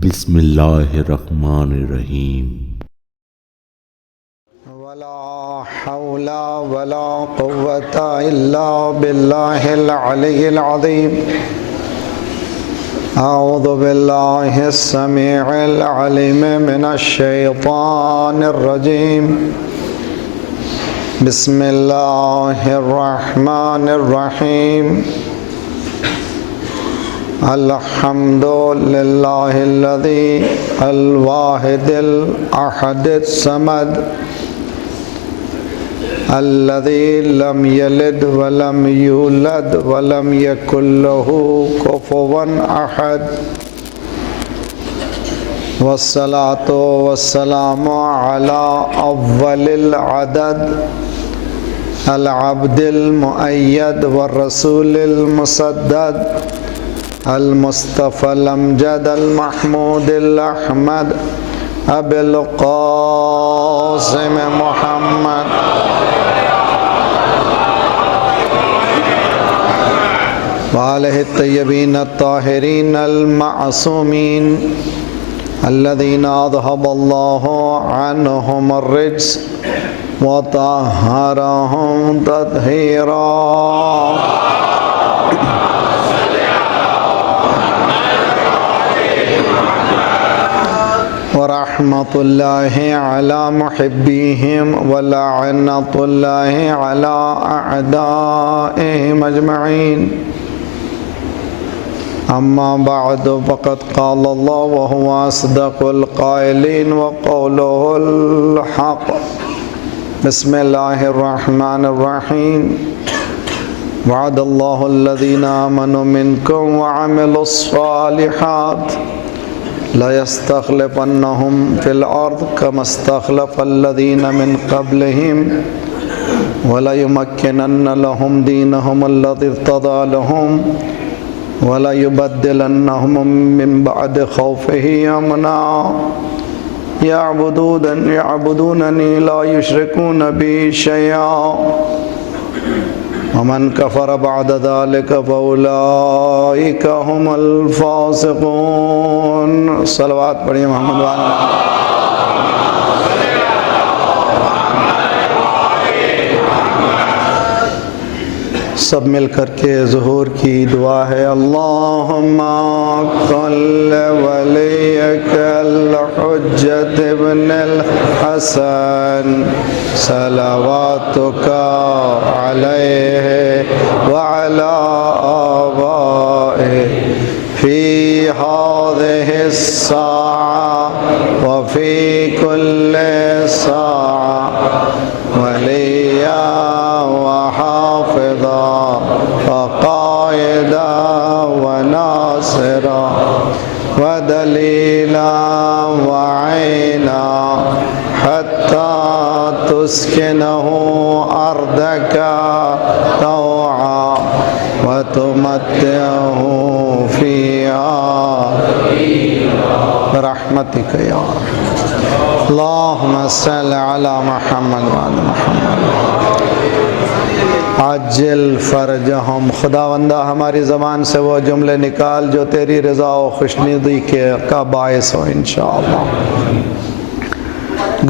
بسم اللہ الرحمن الرحیم۔ ولا حول ولا قوة إلا بالله العلي العظيم۔ أعوذ بالله السميع العليم من الشيطان الرجيم۔ بسم الله الرحمن الرحيم۔ الحمد لله الذي الواحد الأحد الصمد الذي لم يلد ولم يولد ولم يكن له كفوا أحد، والصلاة والسلام على أول العدد العبد المؤيد والرسول المسدد المصطفى الأمجد المحمود الأحمد أبي القاسم محمد وآله الطيبين الطاهرين المعصومين الذين أذهب الله عنهم الرجس وطهرهم تطهيرا۔ ورحمة الله على محبيهم ولعنة الله على أعدائهم أجمعين۔ أما بعد، فقد قال الله وهو أصدق القائلين وقوله الحق۔ بسم الله الرحمن الرحيم۔ وعد الله الذين آمنوا منكم وعملوا الصالحات ليستخلفنهم في الأرض كما استخلف الذين من قبلهم وليمكنن لهم دينهم الذي ارتضى لهم وليبدلنهم من بعد خوفه أمنا يعبدونني لا يشركون بي شيئا ومن كفر بعد ذلك فأولئك هم الفاسقون۔ صلوات پڑھیے محمد وعلی سب مل کر کے ظہور کی دعا ہے۔ اللہم کل ولیک الحجت ابن الحسن صلواتک علیہ وعلی آبائہ فی هذه الساعة وفی کل ساعة ولیا وحافظا وقائدا وناصرا ودلیلا وعینا حتی تسکنہ ارضک طوعا وتمتعہ فیہا برحمتک یا اللہم صل علی محمد وعلی محمد عجل فرجہم۔ خداوندہ ہماری زبان سے وہ جملے نکال جو تیری رضا و خوشنودی کا باعث ہو انشاءاللہ۔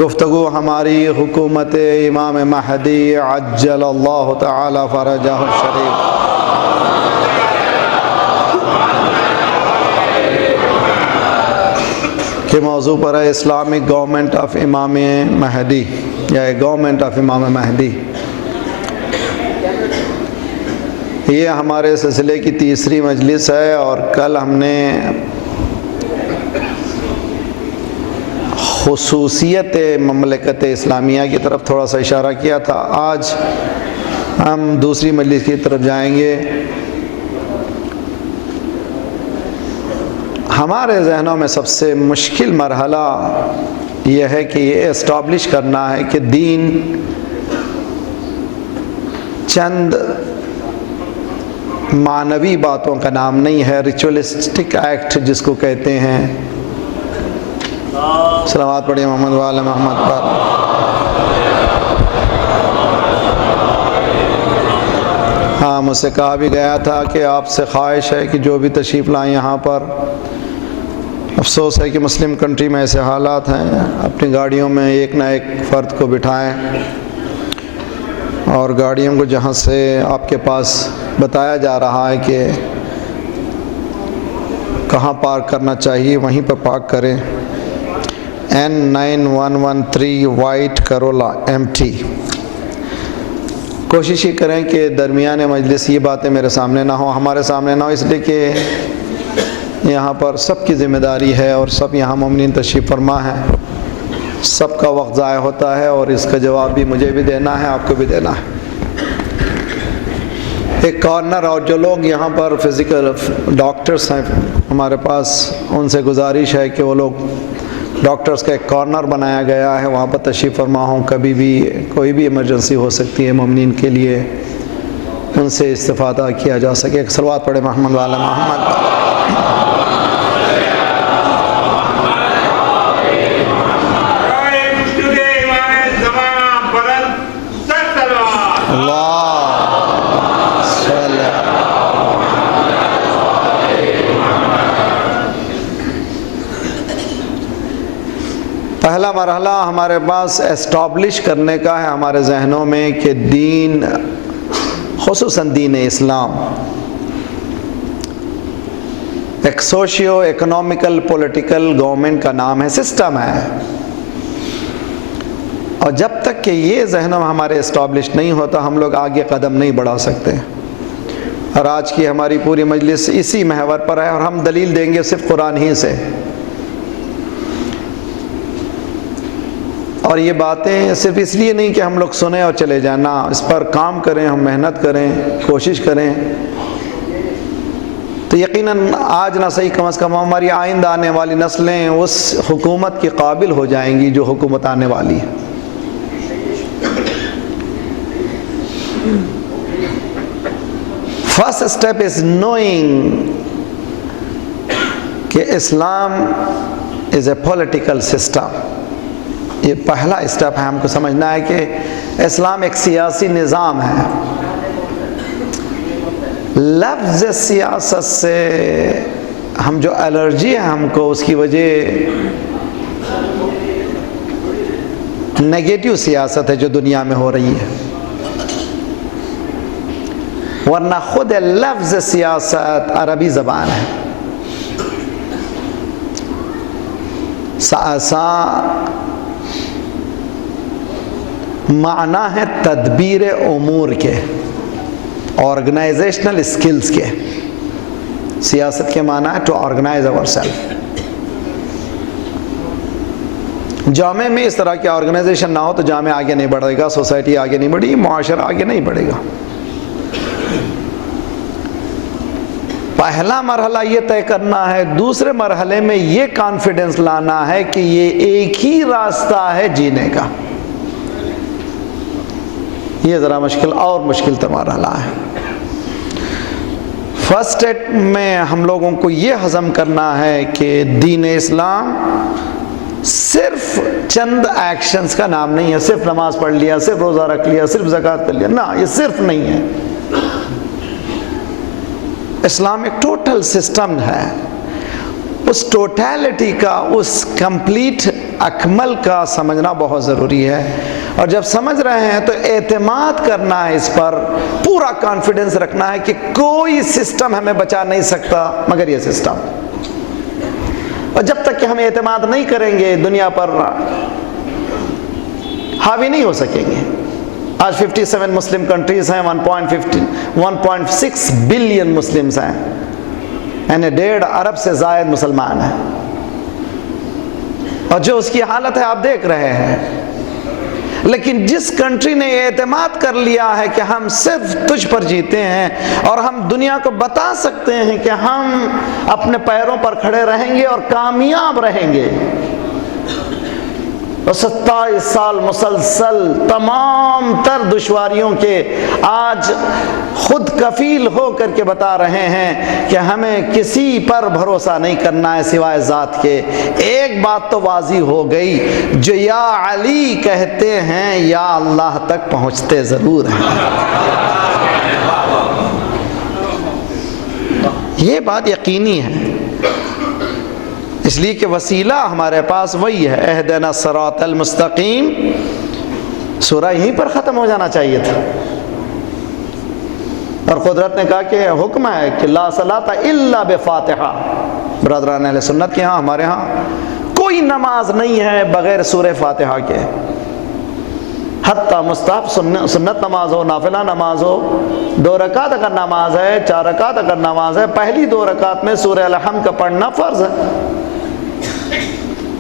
گفتگو ہماری حکومت امام مہدی عجل اللہ تعالی فرجہ الشریف کے موضوع پر ہے، اسلامک گورنمنٹ آف امام مہدی یا گورنمنٹ آف امام مہدی۔ یہ ہمارے سلسلے کی تیسری مجلس ہے اور کل ہم نے خصوصیت مملکت اسلامیہ کی طرف تھوڑا سا اشارہ کیا تھا۔ آج ہم دوسری مجلس کی طرف جائیں گے۔ ہمارے ذہنوں میں سب سے مشکل مرحلہ یہ ہے کہ یہ اسٹیبلش کرنا ہے کہ دین چند معنوی باتوں کا نام نہیں ہے، ریچولسٹک ایکٹ جس کو کہتے ہیں۔ صلوات پڑھیے محمد وعلی محمد پر۔ ہاں، مجھ سے کہا بھی گیا تھا کہ آپ سے خواہش ہے کہ جو بھی تشریف لائیں یہاں پر افسوس ہے کہ مسلم کنٹری میں ایسے حالات ہیں، اپنی گاڑیوں میں ایک نہ ایک فرد کو بٹھائیں اور گاڑیوں کو جہاں سے آپ کے پاس بتایا جا رہا ہے کہ کہاں پارک کرنا چاہیے وہیں پر پارک کریں۔ N9113 white کرولا MT۔ کوشش یہ کریں کہ درمیان مجلس یہ باتیں میرے سامنے نہ ہوں، ہمارے سامنے نہ ہو، اس لیے کہ یہاں پر سب کی ذمہ داری ہے اور سب یہاں مومنین تشریف فرما ہے، سب کا وقت ضائع ہوتا ہے اور اس کا جواب بھی مجھے بھی دینا ہے، آپ کو بھی دینا ہے۔ ایک کارنر، اور جو لوگ یہاں پر فزیکل ڈاکٹرز ہیں ہمارے پاس، ان سے گزارش ہے کہ وہ لوگ ڈاکٹرز کا ایک کارنر بنایا گیا ہے، وہاں پر تشریف فرما ہوں، کبھی بھی کوئی بھی ایمرجنسی ہو سکتی ہے مومنین کے لیے، ان سے استفادہ کیا جا سکے۔ ایک صلوات پڑھے محمد والا محمد۔ پہلا مرحلہ ہمارے پاس اسٹیبلش کرنے کا ہے ہمارے ذہنوں میں کہ دین، خصوصاً دین اسلام، ایک سوشیو اکنومیکل پولیٹیکل گورنمنٹ کا نام ہے، سسٹم ہے، اور جب تک کہ یہ ذہنوں میں ہمارے اسٹیبلش نہیں ہوتا ہم لوگ آگے قدم نہیں بڑھا سکتے۔ اور آج کی ہماری پوری مجلس اسی محور پر ہے، اور ہم دلیل دیں گے صرف قرآن ہی سے، اور یہ باتیں صرف اس لیے نہیں کہ ہم لوگ سنیں اور چلے جائیں، نہ، اس پر کام کریں، ہم محنت کریں، کوشش کریں، تو یقیناً آج نہ صحیح کم از کم ہماری آئندہ آنے والی نسلیں اس حکومت کی قابل ہو جائیں گی جو حکومت آنے والی ہے۔ فرسٹ اسٹیپ از نوئنگ کہ اسلام از اے پولیٹیکل سسٹم۔ یہ پہلا اسٹیپ ہے، ہم کو سمجھنا ہے کہ اسلام ایک سیاسی نظام ہے۔ لفظ سیاست سے ہم جو الرجی ہے ہم کو، اس کی وجہ نیگیٹو سیاست ہے جو دنیا میں ہو رہی ہے، ورنہ خود لفظ سیاست عربی زبان ہے۔ سیاسہ معنی ہے تدبیر امور کے، آرگنائزیشنل اسکلز کے۔ سیاست کے معنی ہے ٹو آرگنائز اور سیلف۔ جامعہ میں اس طرح کی آرگنائزیشن نہ ہو تو جامعہ آگے نہیں بڑھے گا، سوسائٹی آگے نہیں بڑھے گی، معاشرہ آگے نہیں بڑھے گا۔ پہلا مرحلہ یہ طے کرنا ہے، دوسرے مرحلے میں یہ کانفیڈنس لانا ہے کہ یہ ایک ہی راستہ ہے جینے کا۔ یہ ذرا مشکل تر مرحلہ ہے۔ فرسٹ اسٹیپ میں ہم لوگوں کو یہ ہضم کرنا ہے کہ دین اسلام صرف چند ایکشنز کا نام نہیں ہے، صرف نماز پڑھ لیا، صرف روزہ رکھ لیا، صرف زکوٰۃ کر لیا، نہ، یہ صرف نہیں ہے۔ اسلام ایک ٹوٹل سسٹم ہے، اس ٹوٹیلٹی کا، اس کمپلیٹ اکمل کا سمجھنا بہت ضروری ہے، اور جب سمجھ رہے ہیں تو اعتماد کرنا ہے، اس پر پورا کانفیڈنس رکھنا ہے کہ کوئی سسٹم ہمیں بچا نہیں سکتا مگر یہ سسٹم۔ اور جب تک کہ ہم اعتماد نہیں کریں گے دنیا پر حاوی نہیں ہو سکیں گے۔ آج 57 مسلم کنٹریز ہیں، 1.6 بلین مسلمز ہیں، یعنی 1.5 ارب سے زائد مسلمان ہیں، اور جو اس کی حالت ہے آپ دیکھ رہے ہیں۔ لیکن جس کنٹری نے اعتماد کر لیا ہے کہ ہم صرف تجھ پر جیتے ہیں اور ہم دنیا کو بتا سکتے ہیں کہ ہم اپنے پیروں پر کھڑے رہیں گے اور کامیاب رہیں گے، اور 27 سال مسلسل تمام تر دشواریوں کے آج خود کفیل ہو کر کے بتا رہے ہیں کہ ہمیں کسی پر بھروسہ نہیں کرنا ہے سوائے ذات کے۔ ایک بات تو واضح ہو گئی، جو یا علی کہتے ہیں یا اللہ تک پہنچتے ضرور ہیں۔ یہ بات یقینی ہے۔ اس لیے کہ وسیلہ ہمارے پاس وہی ہے، اہدنا الصراط المستقیم، سورہ یہیں پر ختم ہو جانا چاہیے تھا، اور قدرت نے کہا کہ حکم ہے کہ لا صلاۃ الا بفاتحہ۔ برادران اہل سنت کے ہاں، ہمارے ہاں کوئی نماز نہیں ہے بغیر سورہ فاتحہ کے، حتیٰ مستحب سنت نماز ہو، نافلہ نماز ہو، 2 رکعت اگر نماز ہے، 4 رکعت اگر نماز ہے، پہلی 2 رکعت میں سورہ الحمد کا پڑھنا فرض ہے۔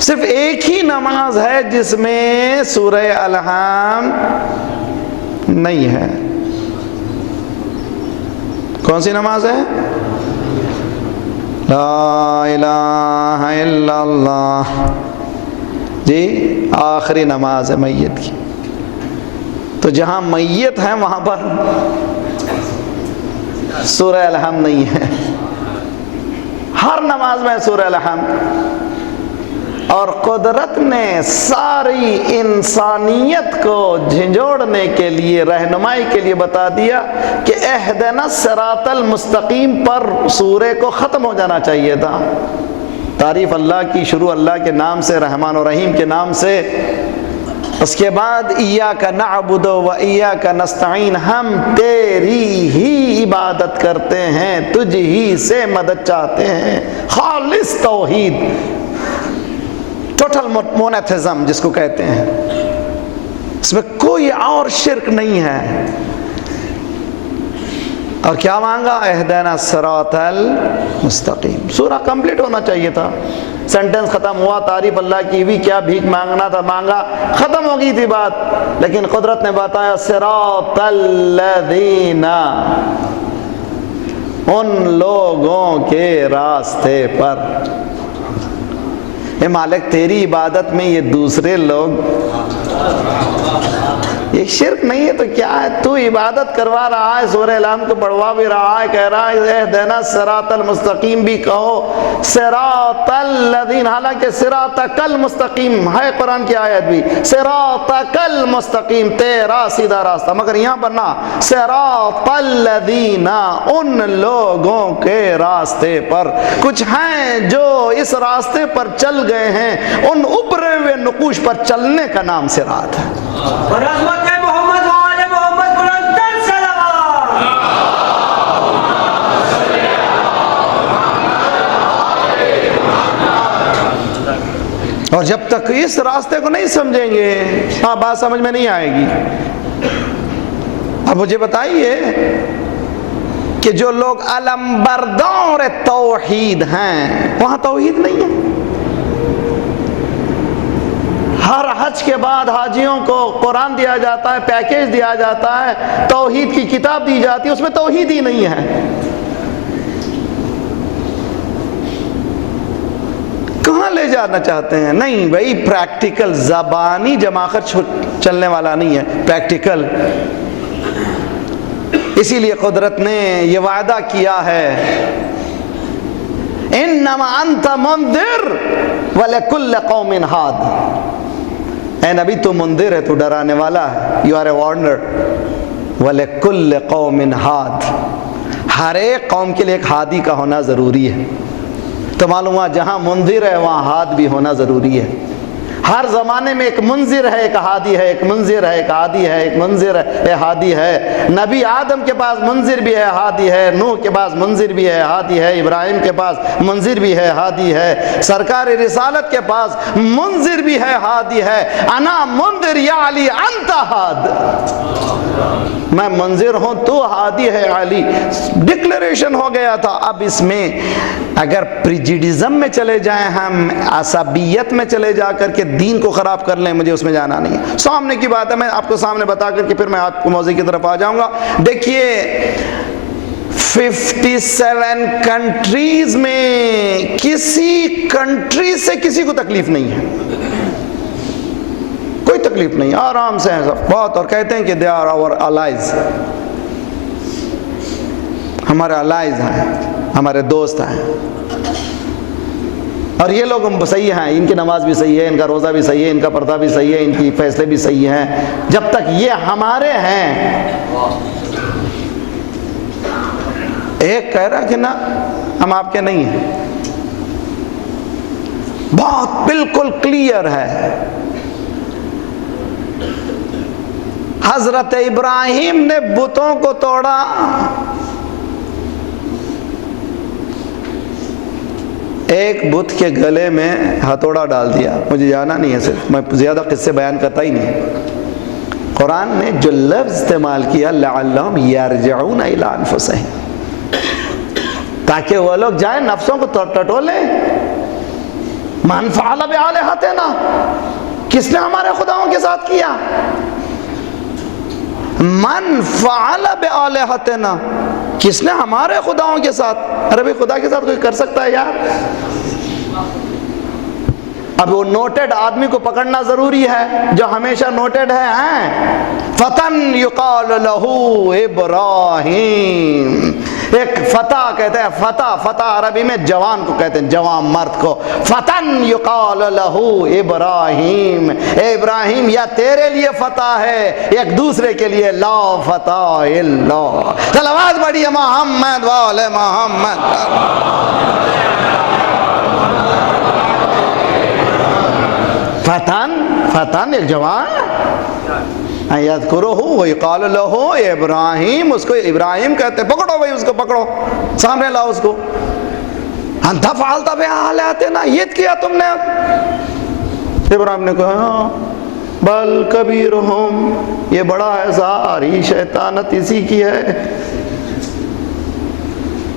صرف ایک ہی نماز ہے جس میں سورہ الحمد نہیں ہے، کون سی نماز ہے؟ لا الہ الا اللہ، جی آخری نماز ہے میت کی۔ تو جہاں میت ہے وہاں پر سورہ الحمد نہیں ہے، ہر نماز میں سورہ الحمد۔ اور قدرت نے ساری انسانیت کو جھنجھوڑنے کے لیے، رہنمائی کے لیے بتا دیا کہ اہدنا الصراط المستقیم پر سورے کو ختم ہو جانا چاہیے تھا۔ تعریف اللہ کی، شروع اللہ کے نام سے، رحمان و رحیم کے نام سے، اس کے بعد ایاک نعبد و ایاک نستعین، ہم تیری ہی عبادت کرتے ہیں، تجھ ہی سے مدد چاہتے ہیں، خالص توحید، ٹوٹل مونیتھزم جس کو کہتے ہیں، اس میں کوئی اور شرک نہیں ہے۔ اور کیا مانگا؟ اہدنا الصراط المستقیم۔ سورہ کمپلیٹ ہونا چاہیے تھا، سینٹنس ختم ہوا، تعریف اللہ کی ہوئی، کیا بھیک مانگنا تھا مانگا، ختم ہو گئی تھی بات۔ لیکن قدرت نے بتایا صراط الذین، ان لوگوں کے راستے پر۔ اے مالک تیری عبادت میں یہ دوسرے لوگ، یہ شرک نہیں ہے تو کیا ہے؟ تو عبادت کروا رہا ہے، سورہ الحمد کو پڑھوا بھی رہا ہے، کہہ رہا ہے اہدنا الصراط المستقیم بھی کہو، صراط الذین، حالانکہ صراطک المستقیم ہے قرآن کی آیت بھی، صراطک المستقیم، تیرا سیدھا راستہ، مگر یہاں پر نہ، صراط الذین، ان لوگوں کے راستے پر۔ کچھ ہیں جو اس راستے پر چل گئے ہیں، ان ابھرے ہوئے نقوش پر چلنے کا نام صراط ہے۔ محمد وآل محمد بلند صلوات۔ اور جب تک اس راستے کو نہیں سمجھیں گے، ہاں بات سمجھ میں نہیں آئے گی۔ اب مجھے بتائیے کہ جو لوگ علمبردار توحید ہیں، وہاں توحید نہیں ہے؟ ہر حج کے بعد حاجیوں کو قرآن دیا جاتا ہے، پیکیج دیا جاتا ہے، توحید کی کتاب دی جاتی ہے، اس میں توحید ہی نہیں ہے۔ کہاں لے جانا چاہتے ہیں؟ نہیں بھائی، پریکٹیکل، زبانی جمع کر چلنے والا نہیں ہے، پریکٹیکل۔ اسی لیے قدرت نے یہ وعدہ کیا ہے، انما انت منذر ولکل قوم ہاد۔ اے نبی تو منذر ہے، تو ڈرانے والا ہے، یو آر اے وارنر، وَلِكُلِّ قَوْمٍ ہاد، ہر ایک قوم کے لیے ایک ہادی کا ہونا ضروری ہے۔ تو معلوم ہوا جہاں منذر ہے وہاں ہاد بھی ہونا ضروری ہے۔ ہر زمانے میں ایک منذر ہے، ایک ہادی ہے، ایک منذر ہے، ایک ہادی ہے، ایک منذر ہے، ایک ہادی ہے۔ نبی آدم کے پاس منذر بھی ہے، ہادی ہے، نوح کے پاس منذر بھی ہے، ہادی ہے، ابراہیم کے پاس منذر بھی ہے، ہادی ہے، سرکار رسالت کے پاس منذر بھی ہے، ہادی ہے۔ انا منذر یا علی انت ہاد، میں منذر ہوں تو ہادی ہے علی، ڈکلیریشن ہو گیا تھا۔ اب اس میں اگر پریجڈیزم میں چلے جائیں، ہم عصبیت میں چلے جا کر کے دین کو خراب کر لیں، مجھے اس میں جانا نہیں ہے۔ سامنے کی بات ہے، میں آپ کو سامنے بتا کر کے پھر میں آپ کو موضوع کی طرف آ جاؤں گا۔ دیکھیے 57 کنٹریز میں کسی کنٹری سے کسی کو تکلیف نہیں ہے، کوئی تکلیف نہیں، آرام سے ہیں سب بہت، اور کہتے ہیں کہ دے آر آور allies، ہمارے allies ہیں، ہمارے دوست ہیں، اور یہ لوگ ہم صحیح ہیں، ان کی نماز بھی صحیح ہے، ان کا روزہ بھی صحیح ہے، ان کا پردہ بھی صحیح ہے، ان کی فیصلے بھی صحیح ہیں، جب تک یہ ہمارے ہیں۔ ایک کہہ رہا کہ نا ہم آپ کے نہیں ہیں، بہت بالکل کلیئر ہے. حضرت ابراہیم نے بتوں کو توڑا, ایک بت کے گلے میں ہتھوڑا ڈال دیا. مجھے جانا نہیں ہے, صرف میں زیادہ قصے بیان کرتا ہی نہیں. قرآن نے جو لفظ استعمال کیا لعلہم یرجعون الی انفسہم, تاکہ وہ لوگ جائیں نفسوں کو ٹٹولیں. من فعل بآلہتنا, کس نے ہمارے خداؤں کے ساتھ کیا؟ من فعل بآلہتنا, کس نے ہمارے خداؤں کے ساتھ. ارے بھئی خدا کے ساتھ کوئی کر سکتا ہے یار؟ اب وہ نوٹڈ آدمی کو پکڑنا ضروری ہے جو ہمیشہ نوٹڈ ہے. فتن یقال لہو ابراہیم, ایک فتح کہتے ہیں, فتح عربی میں جوان کو کہتے ہیں, جوان مرد کو. فتن یقال لہو ابراہیم, اے ابراہیم یا تیرے لیے فتح ہے, ایک دوسرے کے لیے لا فتح الا. چل آواز بڑھیے محمد والے محمد. فتن ایک جوان, یذکرہ ویقال لہ ابراہیم, اس کو ابراہیم کہتے ہیں. پکڑو بھائی اس کو, پکڑو, سامنے لاؤ اس کو. انت فعلت بآلہتنا, یہ کیا تم نے؟ ابراہیم نے کہا بل کبیرہم, یہ بڑا ہے ساری شیطانت اسی کی ہے.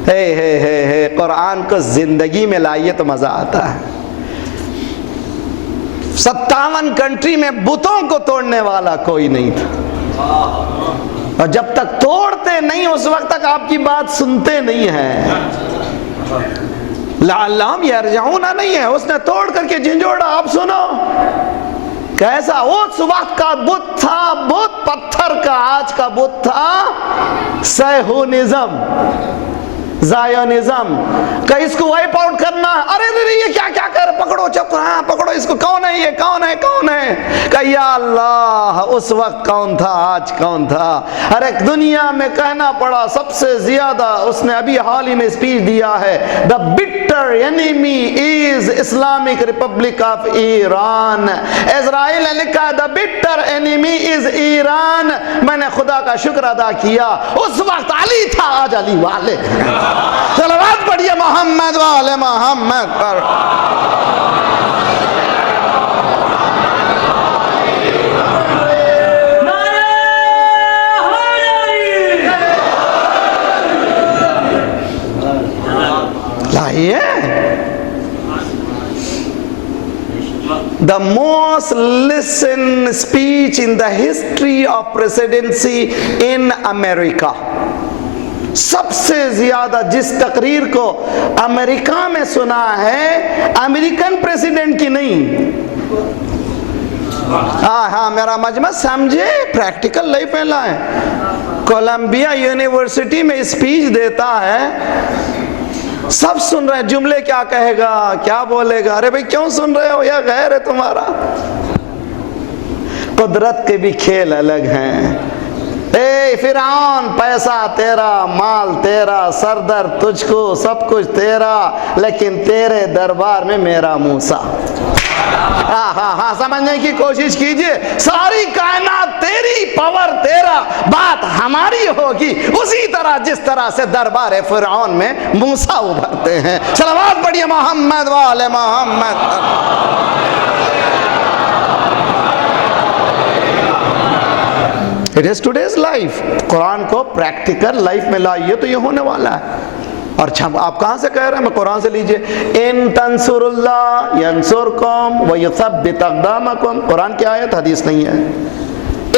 ہے قرآن کو زندگی میں لائیے تو مزہ آتا ہے. 57 کنٹری میں بتوں کو توڑنے والا کوئی نہیں تھا, اور جب تک توڑتے نہیں اس وقت تک آپ کی بات سنتے نہیں ہیں. لعلہم یرجعون نہیں ہے, اس نے توڑ کر کے جھنجھوڑا. آپ سنو کیسا اس وقت کا بت تھا, بت پتھر کا. آج کا بت تھا صہیونزم, زائونزم کہ اس کو وائپ آؤٹ کرنا. ارے یہ کیا کیا کر, پکڑو چپ, ہاں پکڑو اس کو. کون ہے یہ, کون ہے, کون ہے؟ کہ یا اللہ اس وقت کون تھا, آج کون تھا. ارے دنیا میں کہنا پڑا سب سے زیادہ, اس نے ابھی حال ہی میں اسپیچ دیا ہے, the bitter enemy is Islamic Republic of Iran. اسرائیل نے لکھا the bitter enemy is Iran. میں نے خدا کا شکر ادا کیا, اس وقت علی تھا, آج علی والے. صلوات پڑھیے محمد والے محمد پر. لائیے the most listened speech in the history of presidency in America. سب سے زیادہ جس تقریر کو امریکہ میں سنا ہے, امریکن پریزیڈنٹ کی نہیں. ہاں میرا مجمع سمجھے, پریکٹیکل لائف میں لائیں. کولمبیا یونیورسٹی میں اسپیچ دیتا ہے, سب سن رہے ہیں, جملے کیا کہے گا, کیا بولے گا. ارے بھائی کیوں سن رہے ہو, یا غیر ہے تمہارا. قدرت کے بھی کھیل الگ ہیں. اے فرعون, پیسہ تیرا, مال تیرا, سردر تجھ کو, سب کچھ تیرا, لیکن تیرے دربار میں میرا موسیٰ. ہاں سمجھنے کی کوشش کیجئے. ساری کائنات تیری, پاور تیرا, بات ہماری ہوگی اسی طرح جس طرح سے دربار فرعون میں موسیٰ ابھرتے ہیں. صلوات پڑھیے محمد والے محمد. It is today's life. قرآن کو پریکٹیکل لائف میں لائیے تو یہ ہونے والا ہے. اور آپ کہاں سے کہہ رہے ہیں؟ میں قرآن سے لیجئے. ان تنصر اللہ ینصرکم ویثبت اقدامکم. قرآن کی آیت, حدیث نہیں ہے.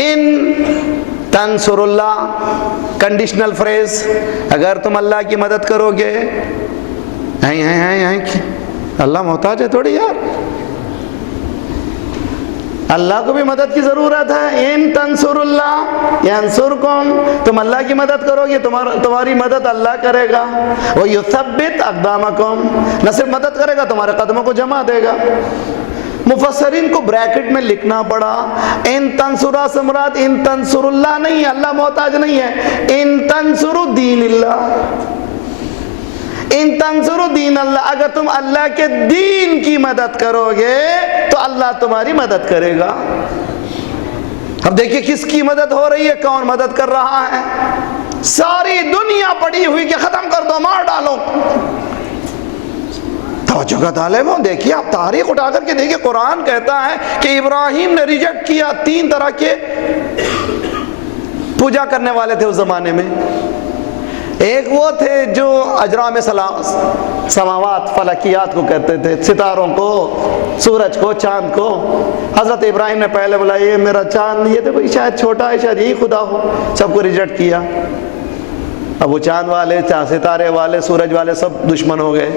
ان تنصر اللہ کنڈیشنل فریز, اگر تم اللہ کی مدد کرو گے. اللہ محتاج ہے تھوڑی یار, اللہ کو بھی مدد کی ضرورت ہے. ان تنصر اللہ ینصرکم, تم اللہ کی مدد کرو گے تمہاری مدد اللہ کرے گا. وَيُثَبِّتْ أَقْدَامَكُمْ, نہ صرف مدد کرے گا, تمہارے قدموں کو جمع دے گا. مفسرین کو بریکٹ میں لکھنا پڑا, ان تنصرہ سے مراد ان تنصر اللہ نہیں ہے, اللہ محتاج نہیں ہے. ان تنصر دین اللہ, ان تنصروا دین اللہ، اگر تم اللہ کے دین کی مدد کرو گے تو اللہ تمہاری مدد کرے گا۔ اب دیکھیں کس کی مدد ہو رہی ہے، کون مدد کر رہا ہے؟ ساری دنیا پڑی ہوئی کہ ختم کر دو، مار ڈالو۔ توجہ کا طالب ہو، دیکھیے آپ تاریخ اٹھا کر کے دیکھیے، قرآن کہتا ہے کہ ابراہیم نے ریجیکٹ کیا، 3 طرح کے پوجا کرنے والے تھے اس زمانے میں۔ ایک وہ تھے جو اجرام سماوات، فلکیات کو کہتے تھے، ستاروں کو، سورج کو، چاند کو۔ حضرت ابراہیم نے پہلے بولا یہ میرا چاند، یہ تو بھائی شاید چھوٹا ہے، شاید یہی خدا ہو، سب کو ریجیکٹ کیا۔ اب وہ چاند والے، ستارے والے، سورج والے سب دشمن ہو گئے۔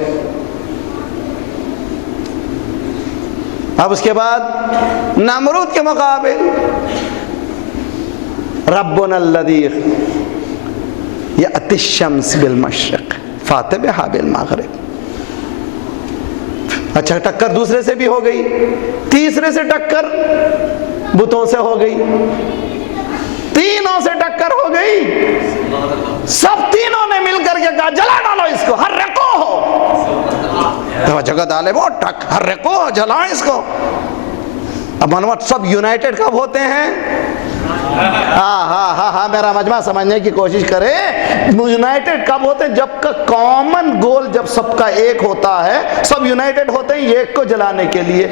اب اس کے بعد نمرود کے مقابل ربنا الذی یأتی الشمس بالمشرق فأتی بہا بالمغرب۔ اچھا ٹکر دوسرے سے بھی ہو گئی، تیسرے سے ٹکر بتوں سے ہو گئی، تینوں سے ٹکر ہو گئی۔ سب تینوں نے مل کر کے کہا جلا ڈالو اس کو، حرقو ہو۔ توجہ کا طالب ہو، حرقو، جلائیں اس کو۔ اب منوٹ سب یونائٹڈ کب ہوتے ہیں؟ ہاں میرا مجمع سمجھنے کی کوشش کرے، یونائٹڈ کب ہوتے ہیں؟ جب کا کامن گول جب سب کا ایک ہوتا ہے، سب یونائٹڈ ہوتے ہیں ایک کو جلانے کے لیے۔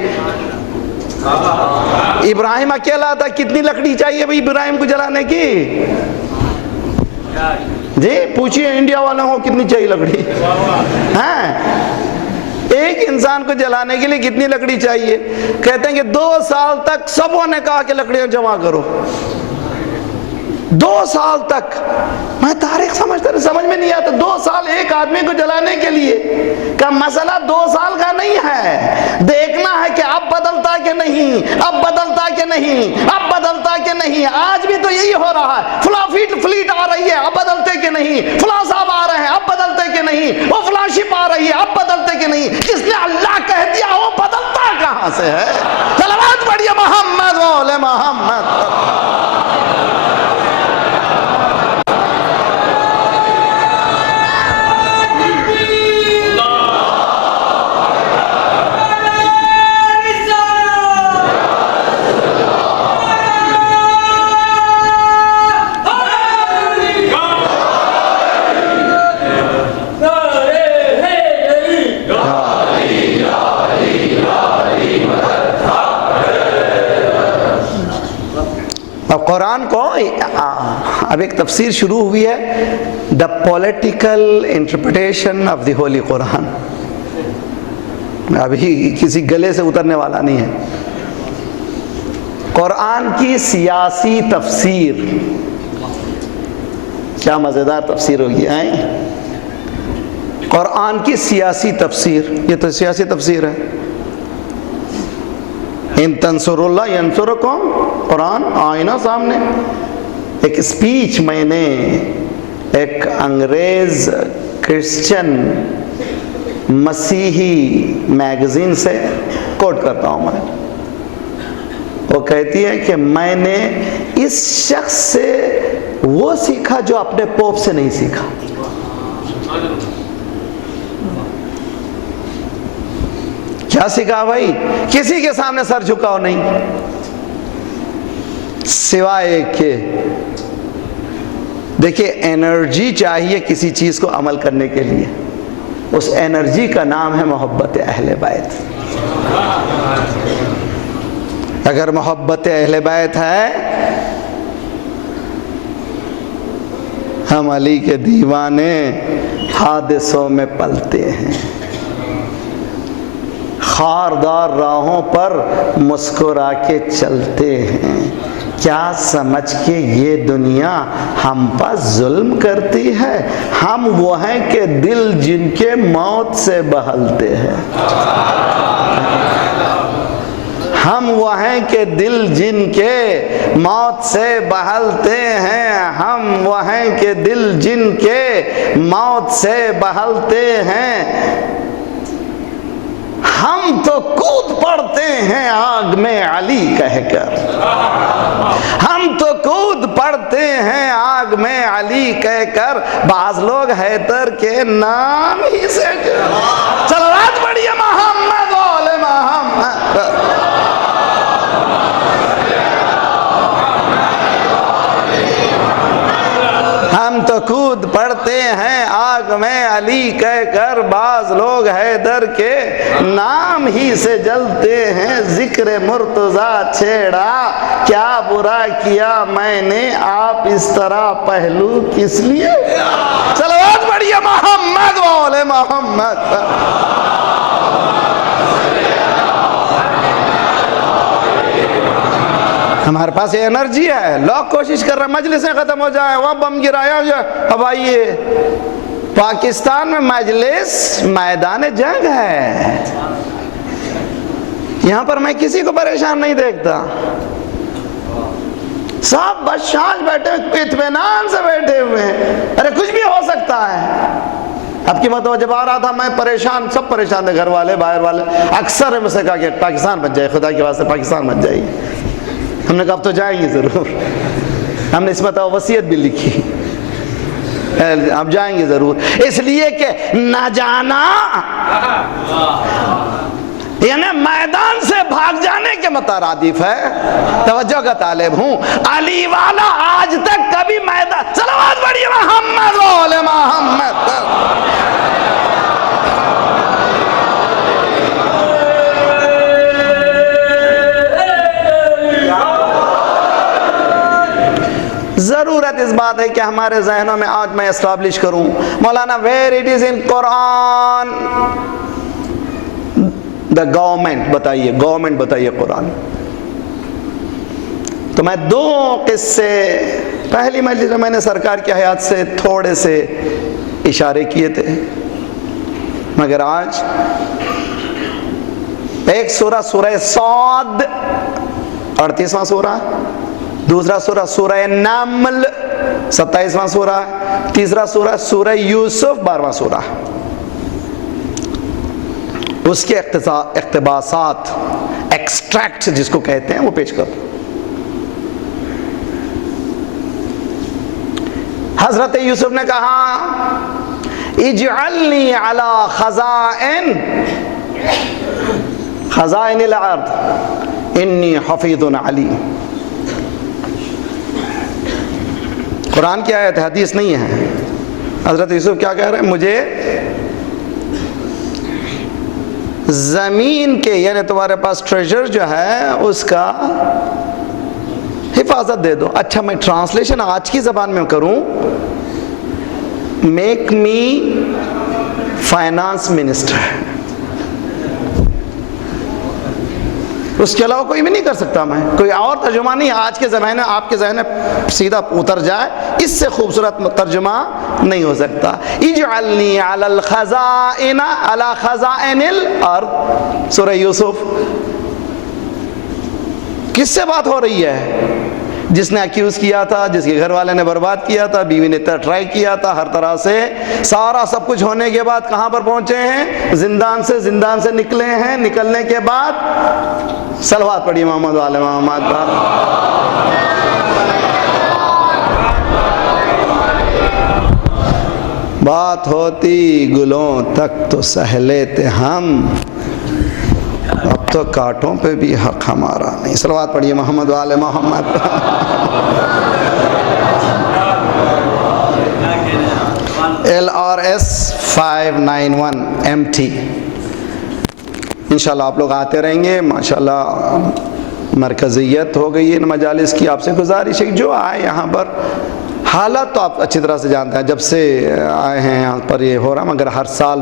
ابراہیم اکیلا تھا، کتنی لکڑی چاہیے بھائی ابراہیم کو جلانے کی؟ جی پوچھئے انڈیا والوں کو کتنی چاہیے لکڑی؟ ایک انسان کو جلانے کے لیے کتنی لکڑی چاہیے؟ کہتے ہیں کہ 2 سال تک سبوں نے کہا کہ لکڑیاں جمع کرو، 2 سال تک۔ میں تاریخ سمجھ میں نہیں آتا، 2 سال ایک آدمی کو جلانے کے لیے کا مسئلہ 2 سال کا نہیں ہے، دیکھنا ہے کہ اب بدلتا کہ نہیں، اب بدلتا کہ نہیں، اب بدلتا کہ نہیں۔ آج بھی تو یہی ہو رہا ہے، فلاں فلیٹ آ رہی ہے، اب بدلتے کہ نہیں، فلاں صاحب آ رہے ہیں، اب بدلتے کہ نہیں، وہ فلاں شپ آ رہی ہے، اب بدلتے کہ نہیں۔ جس نے اللہ کہہ دیا وہ بدلتا کہاں سے ہے؟ صلوات پڑھیے محمد وعلی محمد۔ اب قرآن کو اب ایک تفسیر شروع ہوئی ہے، the political interpretation of the holy Quran. ابھی کسی گلے سے اترنے والا نہیں ہے۔ قرآن کی سیاسی تفسیر، کیا مزیدار تفسیر ہوگی۔ قرآن کی سیاسی تفسیر، یہ تو سیاسی تفسیر ہے۔ ان تنصر اللہ ینصرکم، قرآن آئینہ سامنے۔ ایک اسپیچ میں نے ایک انگریز کرسچن مسیحی میگزین سے کوٹ کرتا ہوں میں۔ وہ کہتی ہے کہ میں نے اس شخص سے وہ سیکھا جو اپنے پوپ سے نہیں سیکھا۔ کیا سیکھا بھائی؟ کسی کے سامنے سر جھکاؤ نہیں، سوائے کہ دیکھیے انرجی چاہیے کسی چیز کو عمل کرنے کے لیے، اس انرجی کا نام ہے محبت اہل بیت۔ اگر محبت اہل بیت ہے، ہم علی کے دیوانے حادثوں میں پلتے ہیں، خاردار راہوں پر مسکرا کے چلتے ہیں، کیا سمجھ کے یہ دنیا ہم پر ظلم کرتی ہے؟ ہم وہ ہیں کہ دل جن کے موت سے بہلتے ہیں، ہم وہ ہیں کہ دل جن کے موت سے بہلتے ہیں، ہم وہ ہیں کہ دل جن کے موت سے بہلتے ہیں، ہم تو کود پڑتے ہیں آگ میں علی کہہ کر، ہم تو کود پڑتے ہیں آگ میں علی کہہ کر، بعض لوگ حیدر کے نام ہی سے صلوات پڑھیے محمد وعلى محمد۔ ہم تو کود پڑتے ہیں آگ میں علی کہہ کر، بعض لوگ حیدر کے نام ہی سے جلتے ہیں، ذکر مرتضیٰ چھیڑا کیا برا کیا میں نے، آپ اس طرح پہلو کس لیے؟ صلوات پڑھیے محمد وعلى محمد۔ ہمارے پاس یہ انرجی ہے، لوگ کوشش کر رہے ہیں مجلسیں ختم ہو جائیں، وہاں بم گرایا جائے۔ اب آئیے پاکستان میں مجلس میدان جنگ ہے، یہاں پر میں کسی کو پریشان نہیں دیکھتا، سب بشاش بیٹھے اطمینان سے بیٹھے ہوئے ہیں، ارے کچھ بھی ہو سکتا ہے۔ اب کی مرتبہ جب آ رہا تھا میں پریشان، سب پریشان تھے، گھر والے باہر والے، اکثر نے مجھ سے کہا کہ پاکستان بچ جائے، خدا کے واسطے پاکستان بچ جائے۔ ہم نے کہا اب تو جائیں گے ضرور، ہم نے اس میں تو وصیت بھی لکھی، اب جائیں گے ضرور، اس لیے کہ نہ جانا یعنی میدان سے بھاگ جانے کے مترادف ہے۔ توجہ کا طالب ہوں، علی والا آج تک کبھی میدان، صلوات پڑھیے محمد وعلى محمد۔ ضرورت اس بات ہے کہ ہمارے ذہنوں میں آج میں اسٹیبلش کروں، مولانا where it is in Quran, the government بتائیے قرآن۔ تو میں دو قصے پہلی مجلس میں نے سرکار کی حیات سے تھوڑے سے اشارے کیے تھے، مگر آج ایک سورہ صاد 38واں سورہ، دوسرا سورہ سورہ نمل 27واں سورہ، تیسرا سورہ یوسف 12واں سورہ، اس کے اقتباسات ایکسٹریکٹ جس کو کہتے ہیں وہ پیش کرو۔ حضرت یوسف نے کہا اجعلنی علی خزائن الارض انی حفیظ علیم۔ قرآن کی آیت، حدیث نہیں ہے۔ حضرت یوسف کیا کہہ رہے ہیں؟ مجھے زمین کے یعنی تمہارے پاس ٹریجر جو ہے اس کا حفاظت دے دو۔ اچھا میں ٹرانسلیشن آج کی زبان میں کروں، میک می فائنانس منسٹر، اس کے علاوہ کوئی بھی نہیں کر سکتا، میں کوئی اور ترجمہ نہیں آج کے زمانے میں آپ کے ذہن میں سیدھا اتر جائے، اس سے خوبصورت ترجمہ نہیں ہو سکتا۔ اجعلنی علی خزائن الارض، سورہ یوسف۔ کس سے بات ہو رہی ہے؟ جس نے اکیوز کیا تھا، جس کے گھر والے نے برباد کیا تھا، بیوی نے ٹرائی کیا تھا ہر طرح سے، سارا سب کچھ ہونے کے بعد کہاں پر پہنچے ہیں؟ زندان سے نکلے ہیں۔ نکلنے کے بعد صلوات پڑھیے محمد وعلى محمد۔ بات ہوتی گلوں تک تو سہ لیتے ہم، اب تو کانٹوں پہ بھی حق ہمارا نہیں۔ صلوات پڑھیے محمد وعلى محمد۔ LRS 591 MT۔ انشاءاللہ آپ لوگ آتے رہیں گے، ماشاءاللہ مرکزیت ہو گئی ہے ان مجالس کی۔ آپ سے گزارش ہے کہ جو آئے یہاں پر، حالات تو آپ اچھی طرح سے جانتے ہیں، جب سے آئے ہیں یہاں پر یہ ہو رہا، مگر ہر سال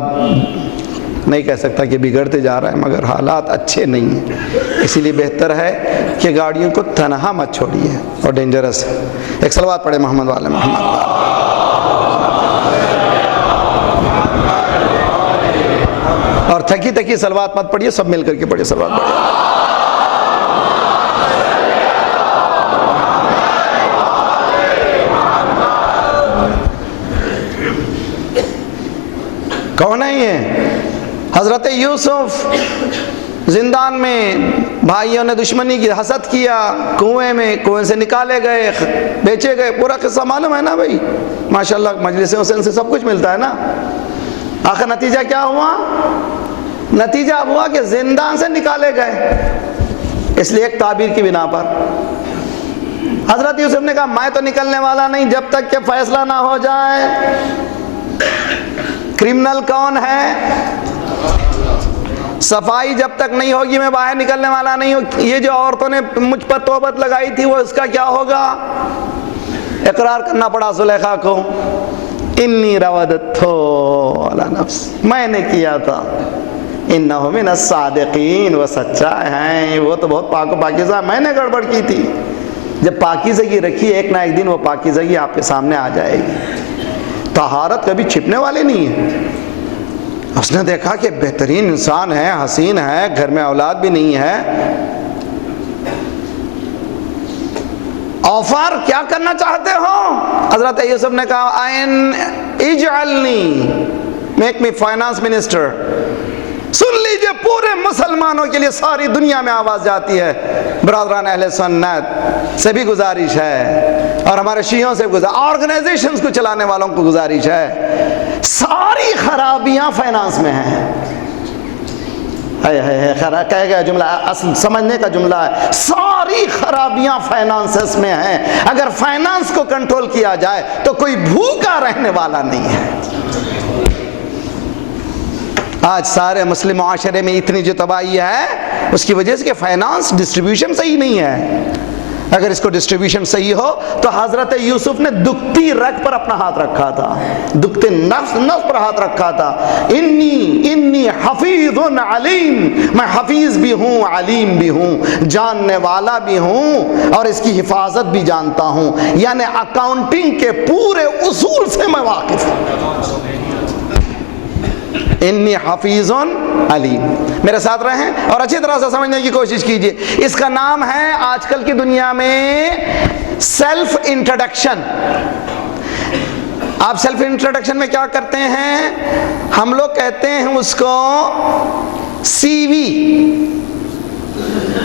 نہیں کہہ سکتا کہ بگڑتے جا رہا ہے، مگر حالات اچھے نہیں ہیں، اسی لیے بہتر ہے کہ گاڑیوں کو تنہا مت چھوڑیے، اور ڈینجرس ہے۔ ایک صلوات پڑھے محمد وعلى محمد۔ اور تھکی تھکی صلوات مت پڑھیے، سب مل کر کے پڑھیے، صلوات پڑھیے۔ کون ہے یہ؟ حضرت یوسف زندان میں بھائیوں نے دشمنی کی حسد کیا، کنویں سے نکالے گئے، بیچے گئے، پورا قصہ معلوم ہے نا بھائی، ماشاءاللہ مجلس حسین سے سب کچھ ملتا ہے نا۔ آخر نتیجہ کیا ہوا؟ نتیجہ ہوا کہ زندان سے نکالے گئے، اس لیے ایک تعبیر کی بنا پر حضرت یوسف نے کہا میں تو نکلنے والا نہیں جب تک کہ فیصلہ نہ ہو جائے۔ کرمنل کون ہے؟ صفائی جب تک نہیں ہوگی میں باہر نکلنے والا نہیں ہوں۔ یہ جو عورتوں نے مجھ پر توبت لگائی تھی وہ اس کا کیا ہوگا؟ اقرار کرنا پڑا زلیخا کو، انی راودتہ علی نفس، میں نے کیا تھا، انہ من الصادقین، وہ سچا ہیں، وہ تو بہت پاک و پاکیزہ، میں نے گڑبڑ کی تھی۔ جب پاکیزگی رکھی ایک نہ ایک دن وہ پاکیزگی آپ کے سامنے آ جائے گی۔ طہارت کبھی چھپنے والی نہیں ہے۔ اس نے دیکھا کہ بہترین انسان ہے، حسین ہے، گھر میں اولاد بھی نہیں ہے، آفر کیا کرنا چاہتے ہو؟ حضرت یوسف نے کہا اجعلنی، میک می فائنانس منسٹر۔ سن لیجئے پورے مسلمانوں کے لیے ساری دنیا میں آواز جاتی ہے، برادران اہل سنت سے بھی گزارش ہے اور ہمارے شیعوں سے بھی آرگنائزیشنز کو چلانے والوں کو گزارش ہے، ساری خرابیاں فائنانس میں ہیں۔ کہے گا جملہ اصل سمجھنے کا جملہ ہے، ساری خرابیاں فائنانسز میں ہیں۔ اگر فائنانس کو کنٹرول کیا جائے تو کوئی بھوکا رہنے والا نہیں ہے۔ آج سارے مسلم معاشرے میں اتنی جو تباہی ہے اس کی وجہ سے کہ فائنانس ڈسٹریبیوشن صحیح نہیں ہے۔ اگر اس کو ڈسٹریبیوشن صحیح ہو تو حضرت یوسف نے دکھتی رگ پر اپنا ہاتھ رکھا تھا، دکھتے نفس پر ہاتھ رکھا تھا۔ انی حفیظ علیم، میں حفیظ بھی ہوں، علیم بھی ہوں، جاننے والا بھی ہوں اور اس کی حفاظت بھی جانتا ہوں، یعنی اکاؤنٹنگ کے پورے اصول سے میں واقف ہوں۔ انی حفیظ علیم، میرے ساتھ رہیں اور اچھی طرح سے سمجھنے کی کوشش کیجئے۔ اس کا نام ہے آج کل کی دنیا میں سیلف انٹروڈکشن۔ آپ سیلف انٹروڈکشن میں کیا کرتے ہیں؟ ہم لوگ کہتے ہیں اس کو سی وی،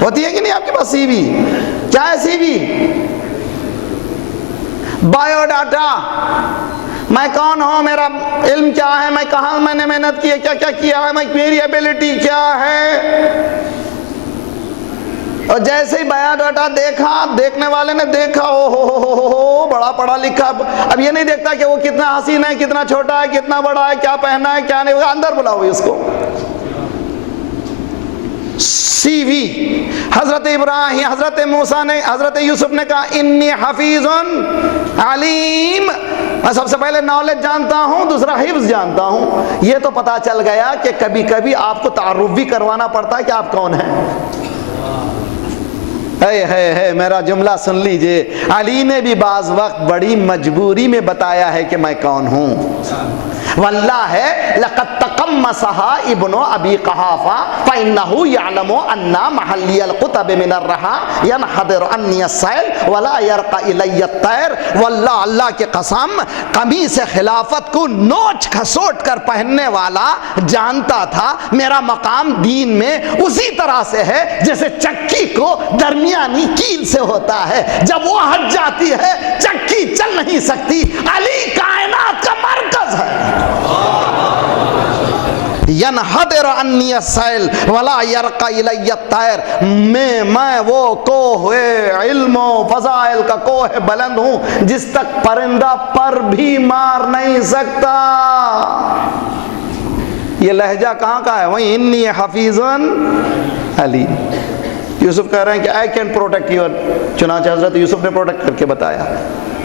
ہوتی ہے کہ نہیں آپ کے پاس سی وی؟ کیا ہے سی وی؟ بایو ڈاٹا، میں کون ہوں، میرا علم کیا ہے، میں کہاں میں نے محنت کی ہے، کیا کیا کیا ہے، میری ایبیلٹی کیا ہے۔ اور جیسے ہی بایو ڈاٹا دیکھا، دیکھنے والے نے دیکھا او ہو بڑا پڑھا لکھا، اب یہ نہیں دیکھتا کہ وہ کتنا حسین ہے، کتنا چھوٹا ہے، کتنا بڑا ہے، کیا پہنا ہے کیا نہیں، اندر بلاؤ اس کو سی وی۔ حضرت ابراہیم، حضرت موسیٰ نے، حضرت یوسف نے کہا انی حفیظ علیم، میں سب سے پہلے نالج جانتا ہوں، دوسرا حفظ جانتا ہوں۔ یہ تو پتا چل گیا کہ کبھی کبھی آپ کو تعارف بھی کروانا پڑتا ہے کہ آپ کون ہیں۔ ہے میرا جملہ سن لیجئے، علی نے بھی بعض وقت بڑی مجبوری میں بتایا ہے کہ میں کون ہوں۔ واللہ ہے لقد تقمصها ابن ابی قحافہ فانه يعلم ان محلی القطب من الرحى ينحدر عني السيل ولا يرقى الي الطير۔ واللہ، اللہ کی قسم، قمیص خلافت کو نوچ کھسوٹ کر پہننے والا جانتا تھا میرا مقام دین میں اسی طرح سے ہے جیسے چکی کو درمیانی کیل سے ہوتا ہے، جب وہ ہٹ جاتی ہے چکی چل نہیں سکتی۔ علی کائنات کا مرکز ہے۔ ینحدر عنی السیل ولا یرقی الی الطیر، میں وہ کوہ علم و فضائل کا کوہ بلند ہوں جس تک پرندہ پر بھی مار نہیں سکتا۔ یہ لہجہ کہاں کا ہے؟ وہیں انی حفیظ علیم۔ یوسف کہہ رہے ہیں کہ I can protect your، چنانچہ حضرت یوسف نے پروٹیکٹ کر کے بتایا۔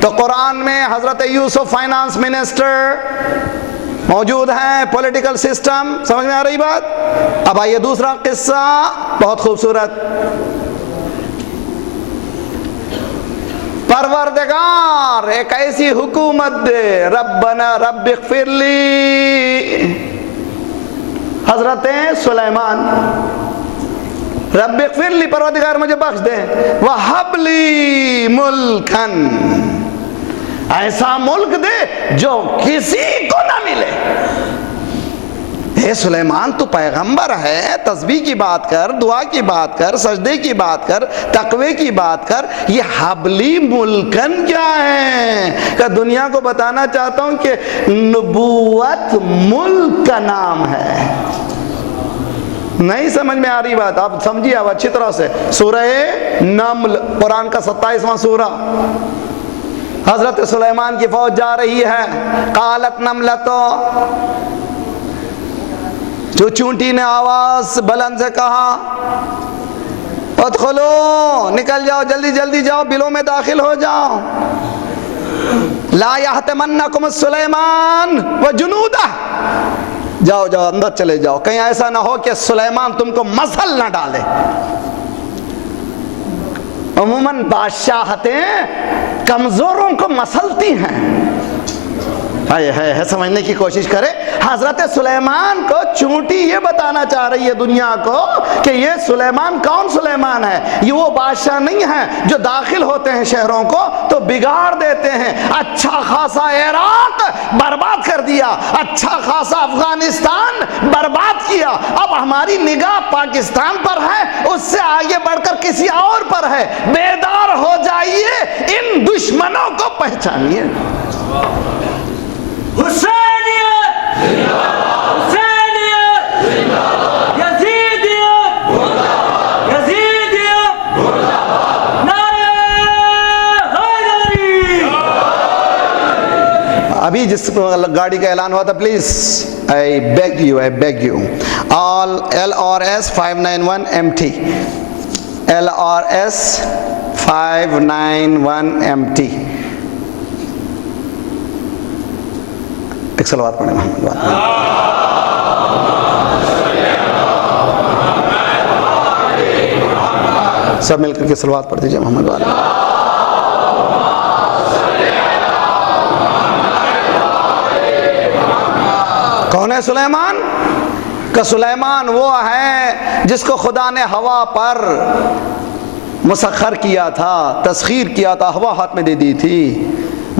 تو قرآن میں حضرت یوسف فائنانس منسٹر موجود ہیں، پولیٹیکل سسٹم، سمجھ میں آ رہی بات؟ اب آئیے دوسرا قصہ بہت خوبصورت۔ پروردگار ایک ایسی حکومت دے، ربنا رب اغفر لی، حضرت سلیمان، رب اغفر لی، پروردگار مجھے بخش دے، وَحَبْ لِي مُلْكًا، ایسا ملک دے جو کسی کو نہ ملے۔ اے سلیمان تو پیغمبر ہے، تسبیح کی بات کر، دعا کی بات کر، سجدے کی بات کر، تقوی کی بات کر، یہ حبلی ملکن کیا ہے؟ کہ دنیا کو بتانا چاہتا ہوں کہ نبوت ملک کا نام ہے۔ نہیں سمجھ میں آ رہی بات؟ آپ سمجھیے اب اچھی طرح سے۔ سورہ نمل، قرآن کا 27واں سورہ، حضرت سلیمان کی فوج جا رہی ہے۔ قالت نملتو، جو چونٹی نے آواز بلند سے کہا، ادخلو، نکل جاؤ، جلدی جلدی جاؤ، بلوں میں داخل ہو جاؤ، لا یحتمنکم سلیمان وجنودہ، جاؤ جاؤ اندر چلے جاؤ، کہیں ایسا نہ ہو کہ سلیمان تم کو مسل نہ ڈالے۔ عموماً بادشاہتیں کمزوروں کو مسلتی ہیں۔ ہے سمجھنے کی کوشش کرے۔ حضرت سلیمان کو چونٹی یہ بتانا چاہ رہی ہے دنیا کو کہ یہ سلیمان کون سلیمان ہے؟ یہ وہ بادشاہ نہیں ہے جو داخل ہوتے ہیں شہروں کو تو بگاڑ دیتے ہیں۔ اچھا خاصا عراق برباد کر دیا، اچھا خاصا افغانستان برباد کیا، اب ہماری نگاہ پاکستان پر ہے، اس سے آگے بڑھ کر کسی اور پر ہے۔ بیدار ہو جائیے، ان دشمنوں کو پہچانیے۔ حسینیت، حسینیت، یزیدیت، یزیدیت، نعرہ حیدری۔ ابھی جس گاڑی کا اعلان ہوا تھا، please I beg you all LRS 591 MT، LRS 591 MT، ایک صلوات پڑھیں محمد وعلیہ۔ سب مل کر کے صلوات پڑھ دیجئے محمد وعلیہ۔ کون ہے سلیمان؟ کہ سلیمان وہ ہے جس کو خدا نے ہوا پر مسخر کیا تھا، تسخیر کیا تھا، ہوا ہاتھ میں دے دی تھی،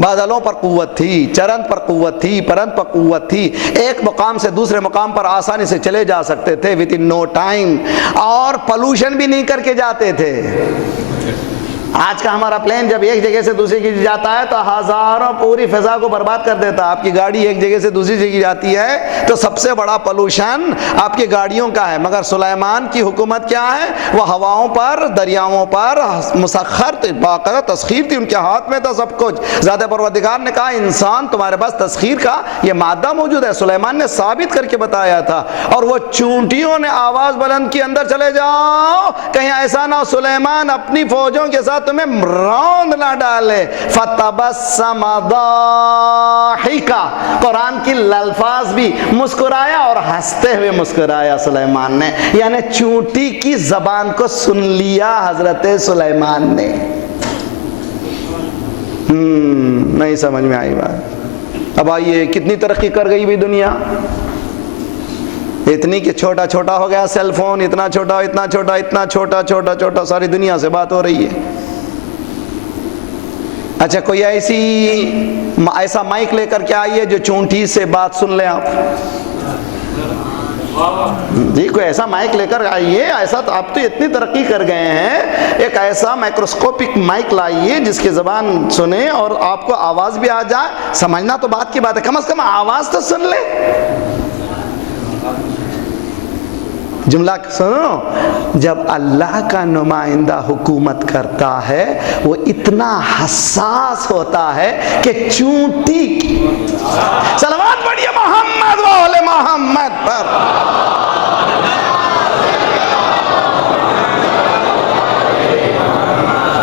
بادلوں پر قوت تھی، چرند پر قوت تھی، پرند پر قوت تھی، ایک مقام سے دوسرے مقام پر آسانی سے چلے جا سکتے تھے within no time، اور پولوشن بھی نہیں کر کے جاتے تھے۔ آج کا ہمارا پلین جب ایک جگہ سے دوسری جگہ جاتا ہے تو ہزاروں پوری فضا کو برباد کر دیتا ہے۔ آپ کی گاڑی ایک جگہ سے دوسری جگہ جاتی ہے تو سب سے بڑا پولوشن آپ کی گاڑیوں کا ہے، مگر سلیمان کی حکومت کیا ہے؟ وہ ہواؤں پر، دریاؤں پر مسخر تھی، باقاعدہ تسخیر تھی، ان کے ہاتھ میں تھا سب کچھ۔ ذات پروردگار نے کہا انسان تمہارے پاس تسخیر کا یہ مادہ موجود ہے، سلیمان نے ثابت کر کے بتایا تھا۔ اور وہ چونٹیوں نے آواز بلند کی، اندر چلے جاؤ، کہیں ایسا نہ ہو سلیمان اپنی فوجوں کے ساتھ تمہیں روند نہ ڈالے۔ فتبسم ضاحکا، قرآن کی الفاظ بھی مسکرایا اور ہنستے ہوئے مسکرایا سلیمان نے، یعنی چونٹی کی زبان کو سن لیا حضرت سلیمان نے۔ نہیں سمجھ میں آئی بات؟ اب آئیے کتنی ترقی کر گئی بھی دنیا، اتنی کہ چھوٹا چھوٹا ہو گیا سیل فون، اتنا چھوٹا اتنا چھوٹا اتنا چھوٹا چھوٹا چھوٹا، ساری دنیا سے بات ہو رہی ہے۔ اچھا کوئی ایسا مائک لے کر کے آئیے جو چونٹی سے بات سن لیں آپ جی، کوئی ایسا مائک لے کر آئیے، ایسا تو آپ تو اتنی ترقی کر گئے ہیں، ایک ایسا مائکروسکوپک مائک لائیے جس کی زبان سنیں اور آپ کو آواز بھی آ جائے۔ سمجھنا تو بات کی بات ہے، کم از کم آواز تو سن لے۔ جملہ سنو، جب اللہ کا نمائندہ حکومت کرتا ہے وہ اتنا حساس ہوتا ہے کہ چونٹی کی صلوات پڑھیے محمد و آل محمد پر۔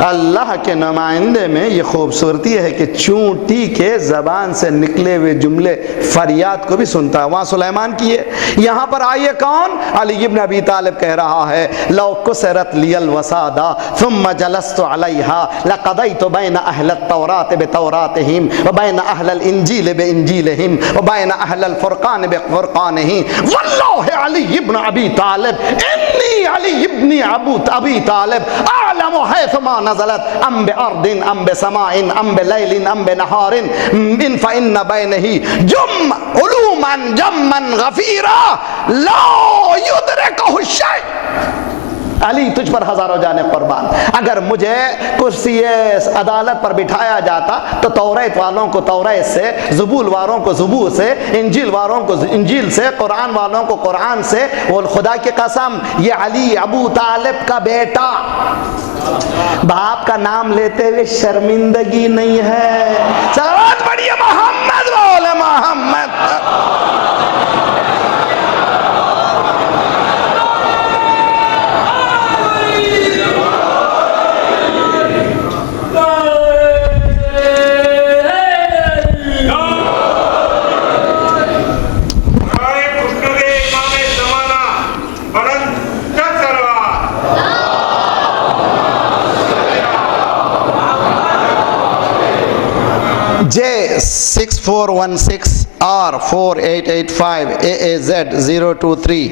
اللہ کے نمائندے میں یہ خوبصورتی ہے کہ چونٹی کے زبان سے نکلے ہوئے جملے فریاد کو بھی سنتا ہے۔ وہاں سلیمان کی ہے، یہاں پر آئیے کون؟ علی ابن ابی طالب کہہ رہا ہے لو کسرت لی الوسادہ ثم جلست علیہا لقضیت بین اہل التوراۃ بتوراتہم وبین اہل الانجیل بانجیلہم وبین اہل الفرقان بفرقانہم واللہ علی ابن ابی طالب انی علی ابن ابی طالب اعلم حیث ما نزلت ام بارض ام بسماء ام بلیل ام بنہار ان فإن بینہ جم علوما جما غفیرا لا یدرکہ الشیء۔ علی تجھ پر ہزاروں جانے قربان، اگر مجھے کرسی عدالت پر بٹھایا جاتا تو توریت والوں کو توریت سے، زبور والوں کو زبور سے، انجیل والوں کو انجیل سے، قرآن والوں کو قرآن سے۔ اور خدا کی قسم یہ علی ابو طالب کا بیٹا، باپ کا نام لیتے ہوئے شرمندگی نہیں ہے۔ صلوات پڑھیے محمد بولے محمد۔ J6416 R4885 AAZ 023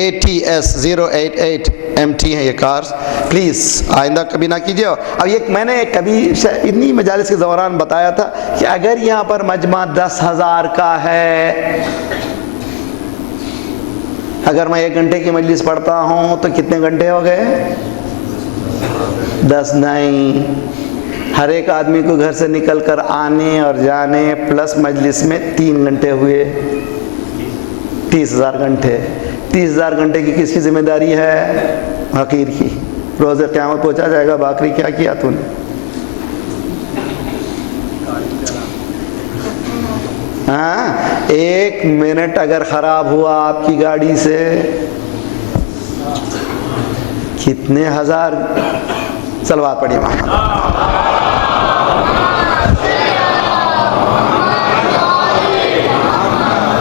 ATS 088 MT ہیں یہ کارز، پلیز آئندہ کبھی نہ کیجیے۔ اب یہ میں نے کبھی اتنی مجالس کے دوران بتایا تھا کہ اگر یہاں پر مجمع 10,000 کا ہے، اگر میں 1 گھنٹے کی مجلس پڑھتا ہوں تو کتنے گھنٹے ہو گئے؟ 10 نہیں، ہر ایک آدمی کو گھر سے نکل کر آنے اور جانے پلس مجلس میں 3 گھنٹے ہوئے، 30,000 گھنٹے۔ 30,000 گھنٹے کی کس کی ذمہ داری ہے؟ حقیر کی۔ روز قیامت پہنچا جائے گا، باقری کیا کیا تو نے؟ ہاں، 1 منٹ اگر خراب ہوا آپ کی گاڑی سے کتنے ہزار؟ صلوات پڑھیے محمد۔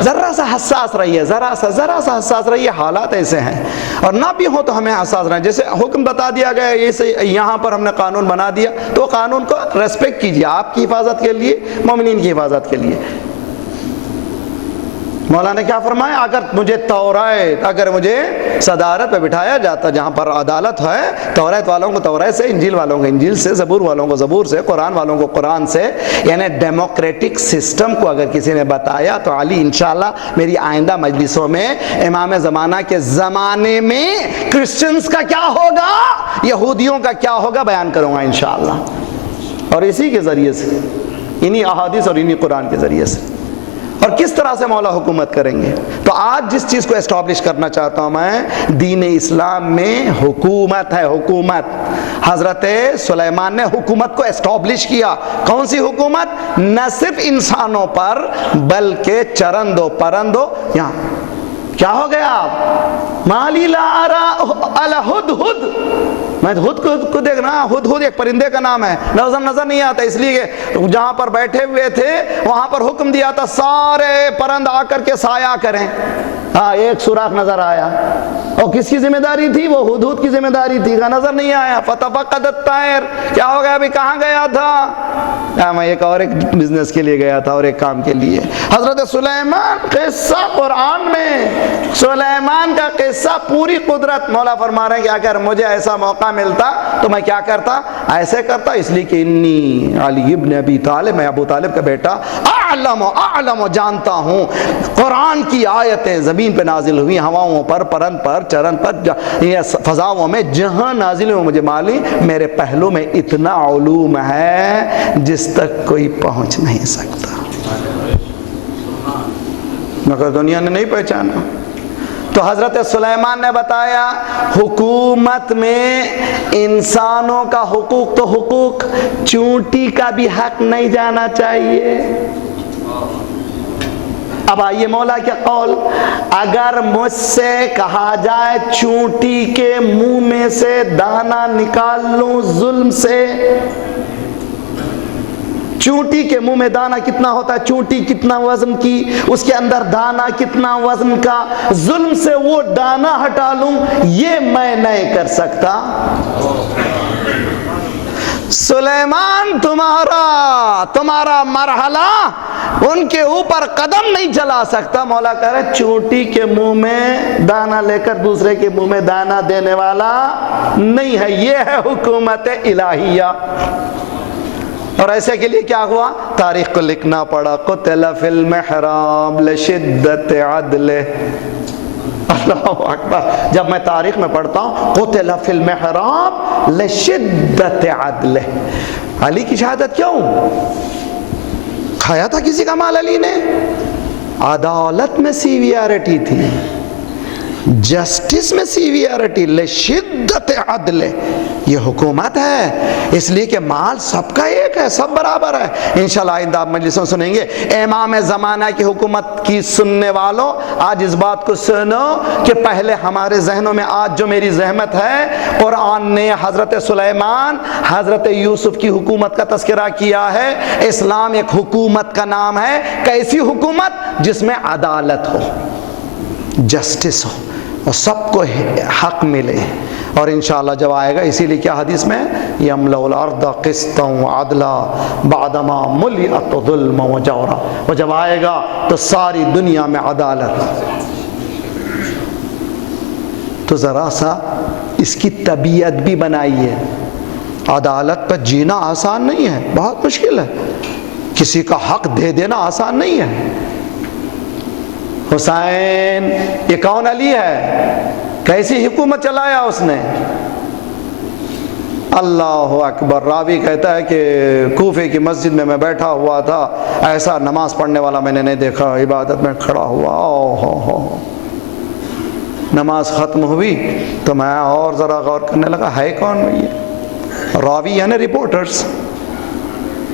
ذرا سا حساس رہیے، ذرا سا حساس رہیے، حالات ایسے ہیں اور نہ بھی ہو تو ہمیں حساس رہنا۔ جیسے حکم بتا دیا گیا ہے، یہاں پر ہم نے قانون بنا دیا تو قانون کو ریسپیکٹ کیجیے، آپ کی حفاظت کے لیے، مومنین کی حفاظت کے لیے۔ مولانا نے کیا فرمایا؟ اگر مجھے صدارت پہ بٹھایا جاتا جہاں پر عدالت ہے، توریت والوں کو توریت سے، انجیل والوں کو انجیل سے، زبور والوں کو زبور سے، قرآن والوں کو قرآن سے، یعنی ڈیموکریٹک سسٹم کو اگر کسی نے بتایا تو علی انشاءاللہ میری آئندہ مجلسوں میں امام زمانہ کے زمانے میں کرسچنز کا کیا ہوگا، یہودیوں کا کیا ہوگا بیان کروں گا انشاءاللہ، اور اسی کے ذریعے سے، انہی احادیث اور انہی قرآن کے ذریعے سے۔ اور کس طرح سے مولا حکومت کریں گے؟ تو آج جس چیز کو اسٹیبلش کرنا چاہتا ہوں میں، دین اسلام میں حکومت ہے، حکومت۔ حضرت سلیمان نے حکومت کو اسٹیبلش کیا۔ کون سی حکومت؟ نہ صرف انسانوں پر بلکہ چرندوں پرندوں۔ یہاں کیا ہو گیا آپ؟ مالی لا ارا الہدہد، میں ہد کو دیکھ رہا ہوں، ہد ایک پرندے کا نام ہے، نظر نہیں آتا، اس لیے کہ جہاں پر بیٹھے ہوئے تھے وہاں پر حکم دیا تھا سارے پرند آ کر کے سایہ کریں۔ ہاں، ایک سوراخ نظر آیا، اور کس کی ذمہ داری تھی؟ وہ ہدہد کی ذمہ داری تھی، نظر نہیں آیا۔ فتفقد الطیر، کیا ہو گیا؟ ابھی کہاں گیا تھا؟ میں ایک بزنس کے لیے گیا تھا اور ایک کام کے لیے۔ حضرت سلیمان قصہ قرآن میں، سلیمان کا قصہ پوری قدرت۔ مولا فرما رہے ہیں کہ اگر مجھے ایسا موقع ملتا تو میں کیا کرتا؟ ایسے کرتا، اس لیے کہ انی علی ابن ابی طالب، میں ابو طالب کا بیٹا، اعلم جانتا ہوں قرآن کی آیتیں زمین پہ نازل ہوئی، ہواؤں پر، پرند پر، چرن پر، فضاؤں میں جہاں نازل ہوئی، مجھے معلوم، میرے پہلو میں اتنا علوم ہے جس تک کوئی پہنچ نہیں سکتا، مگر دنیا نے نہیں پہچانا۔ تو حضرت سلیمان نے بتایا حکومت میں انسانوں کا حقوق تو حقوق، چونٹی کا بھی حق نہیں جانا چاہیے۔ اب آئیے مولا کے قول، اگر مجھ سے کہا جائے چونٹی کے منہ میں سے دانا نکال لوں ظلم سے، چونٹی کے منہ میں دانا کتنا ہوتا ہے؟ چونٹی کتنا وزن کی، اس کے اندر دانا کتنا وزن کا، ظلم سے وہ دانا ہٹا لوں، یہ میں نہیں کر سکتا۔ سلیمان تمہارا مرحلہ ان کے اوپر قدم نہیں چلا سکتا. مولا کہہ رہے چونٹی کے منہ میں دانا لے کر دوسرے کے منہ میں دانا دینے والا نہیں ہے. یہ ہے حکومت الہیہ. اور ایسے کے لیے کیا ہوا؟ تاریخ کو لکھنا پڑا. قتل فی المحراب لشدت عدلہ. اللہ اکبر. جب میں تاریخ میں پڑھتا ہوں قتل فی المحراب لشدت عدلہ، علی کی شہادت کیوں؟ کھایا تھا کسی کا مال علی نے؟ عدالت میں سیویارٹی تھی، جسٹس میں سیویارٹی. لشدت عدل، یہ حکومت ہے، اس لیے کہ مال سب کا ایک ہے، سب برابر ہے. انشاءاللہ آئندہ آپ مجلسوں سنیں گے. امام زمانہ کی حکومت کی سننے والوں آج اس بات کو سنو کہ پہلے ہمارے ذہنوں میں آج جو میری زحمت ہے، قرآن نے حضرت سلیمان حضرت یوسف کی حکومت کا تذکرہ کیا ہے. اسلام ایک حکومت کا نام ہے. کیسی حکومت؟ جس میں عدالت ہو، جسٹس ہو اور سب کو حق ملے. اور انشاءاللہ جب آئے گا، اسی لیے کیا حدیث میں یملأ الارض قسطا وعدلا بعدما ملئت ظلما وجورا. وہ جب آئے گا تو ساری دنیا میں عدالت. تو ذرا سا اس کی طبیعت بھی بنائیے. عدالت پر جینا آسان نہیں ہے، بہت مشکل ہے. کسی کا حق دے دینا آسان نہیں ہے. حسین یہ کون علی ہے؟ کیسی حکومت چلایا اس نے؟ اللہ اکبر. راوی کہتا ہے کہ کوفے کی مسجد میں بیٹھا ہوا تھا، ایسا نماز پڑھنے والا میں نے نہیں دیکھا. عبادت میں کھڑا ہوا، نماز ختم ہوئی تو میں اور ذرا غور کرنے لگا، ہے کون یہ؟ راوی یعنی رپورٹرز.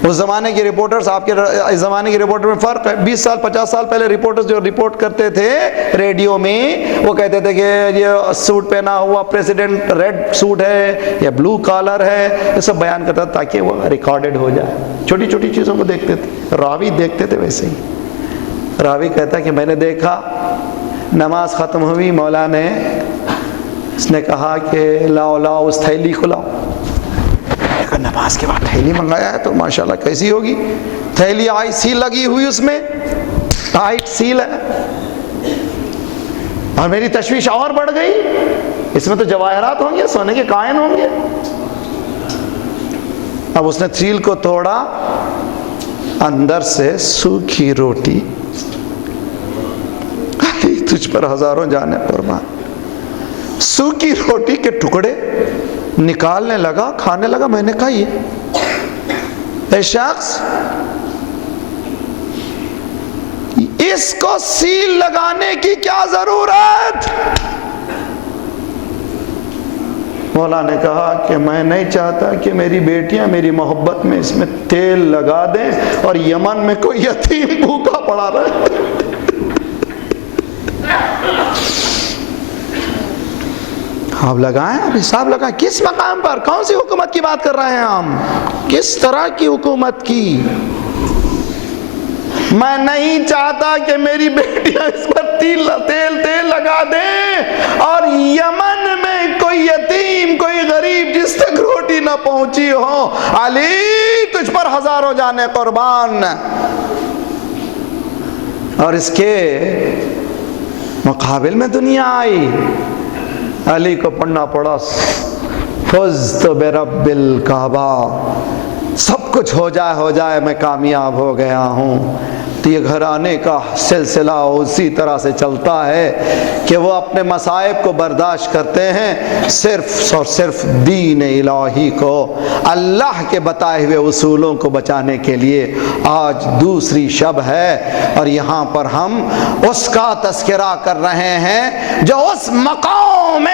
اس زمانے کے رپورٹرز آپ کے اس زمانے کے رپورٹر میں فرق ہے. 20 سال 50 سال پہلے رپورٹرز جو رپورٹ کرتے تھے ریڈیو میں، وہ کہتے تھے کہ یہ سوٹ پہنا ہوا پریزیڈنٹ ریڈ سوٹ ہے یا بلو کالر ہے، یہ سب بیان کرتا تھا تاکہ وہ ریکارڈڈ ہو جائے. چھوٹی چھوٹی چیزوں کو دیکھتے تھے. راوی دیکھتے تھے ویسے ہی. راوی کہتا ہے کہ میں نے دیکھا، نماز ختم ہوئی، مولا نے اس نے کہا کہ لاؤ اس تھیلی کو لاؤ. نماز کے بعد تھیلی منگایا ہے تو ماشاءاللہ کیسی ہوگی؟ تھیلی آئی، سیل لگی ہوئی، اس میں ٹائٹ سیل ہے. اور میری تشویش اور بڑھ گئی، اس میں تو جواہرات ہوں گے، سونے کے کائن ہوں گے. اب اس نے سیل کو توڑا، اندر سے سوکھی روٹی. تجھ پر ہزاروں جانے قربان. سوکھی روٹی کے ٹکڑے نکالنے لگا، کھانے لگا. میں نے کہا یہ شخص اس کو سیل لگانے کی کیا ضرورت؟ مولا نے کہا کہ میں نہیں چاہتا کہ میری بیٹیاں میری محبت میں اس میں تیل لگا دیں اور یمن میں کوئی یتیم بھوکا پڑا رہے. آپ لگائیں، اب حساب لگائیں. کس مقام پر، کون سی حکومت کی بات کر رہے ہیں ہم؟ کس طرح کی حکومت کی؟ میں نہیں چاہتا کہ میری بیٹیاں اس پر تیل لگا دیں اور یمن میں کوئی یتیم، کوئی غریب جس تک روٹی نہ پہنچی ہو. علی تجھ پر ہزاروں جانے قربان. اور اس کے مقابل میں دنیا آئی. علی کو پڑھنا پڑا فزت برب الکعبہ. سب کچھ ہو جائے میں کامیاب ہو گیا ہوں. تو یہ گھرانے کا سلسلہ اسی طرح سے چلتا ہے کہ وہ اپنے مصائب کو برداشت کرتے ہیں صرف اور صرف دین الہی کو، اللہ کے بتائے ہوئے اصولوں کو بچانے کے لیے. آج دوسری شب ہے اور یہاں پر ہم اس کا تذکرہ کر رہے ہیں جو اس مقام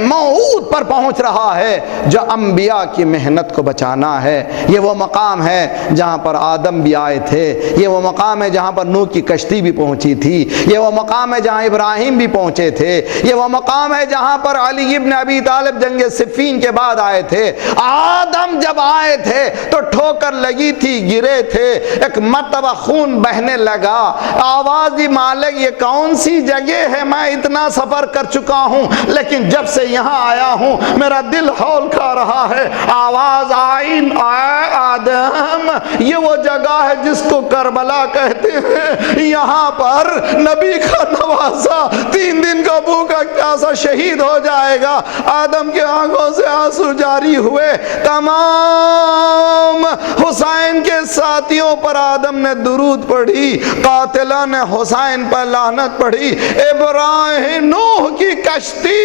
موعود پر پہنچ رہا ہے جو انبیاء کی محنت کو بچانا ہے. یہ وہ مقام مقام ہے جہاں پر آدم بھی آئے تھے، یہ وہ مقام ہے جہاں پر نوح کی کشتی بھی پہنچی تھی، یہ وہ مقام ہے جہاں ابراہیم بھی پہنچے تھے، یہ وہ مقام ہے جہاں پر علی ابن ابی طالب جنگ صفین کے بعد آئے تھے۔ آدم جب آئے تھے تو ٹھوکر لگی تھی، گرے تھے، ایک مرتبہ خون بہنے لگا، آواز دی مالک یہ کون سی جگہ ہے، میں اتنا سفر کر چکا ہوں لیکن جب سے یہاں آیا ہوں میرا دل ہول کھا رہا ہے۔ آواز آئی اے آدم، یہ وہ جگہ ہے جس کو کربلا کہتے ہیں، یہاں پر نبی کا نواسا 3 دن کا بھوکا پیاسا شہید ہو جائے گا۔ آدم کے آنکھوں سے آنسو جاری ہوئے، تمام حسین کے ساتھیوں پر آدم نے درود پڑھی، قاتلان حسین پر لعنت پڑھی۔ ابراہیم نوح کی کشتی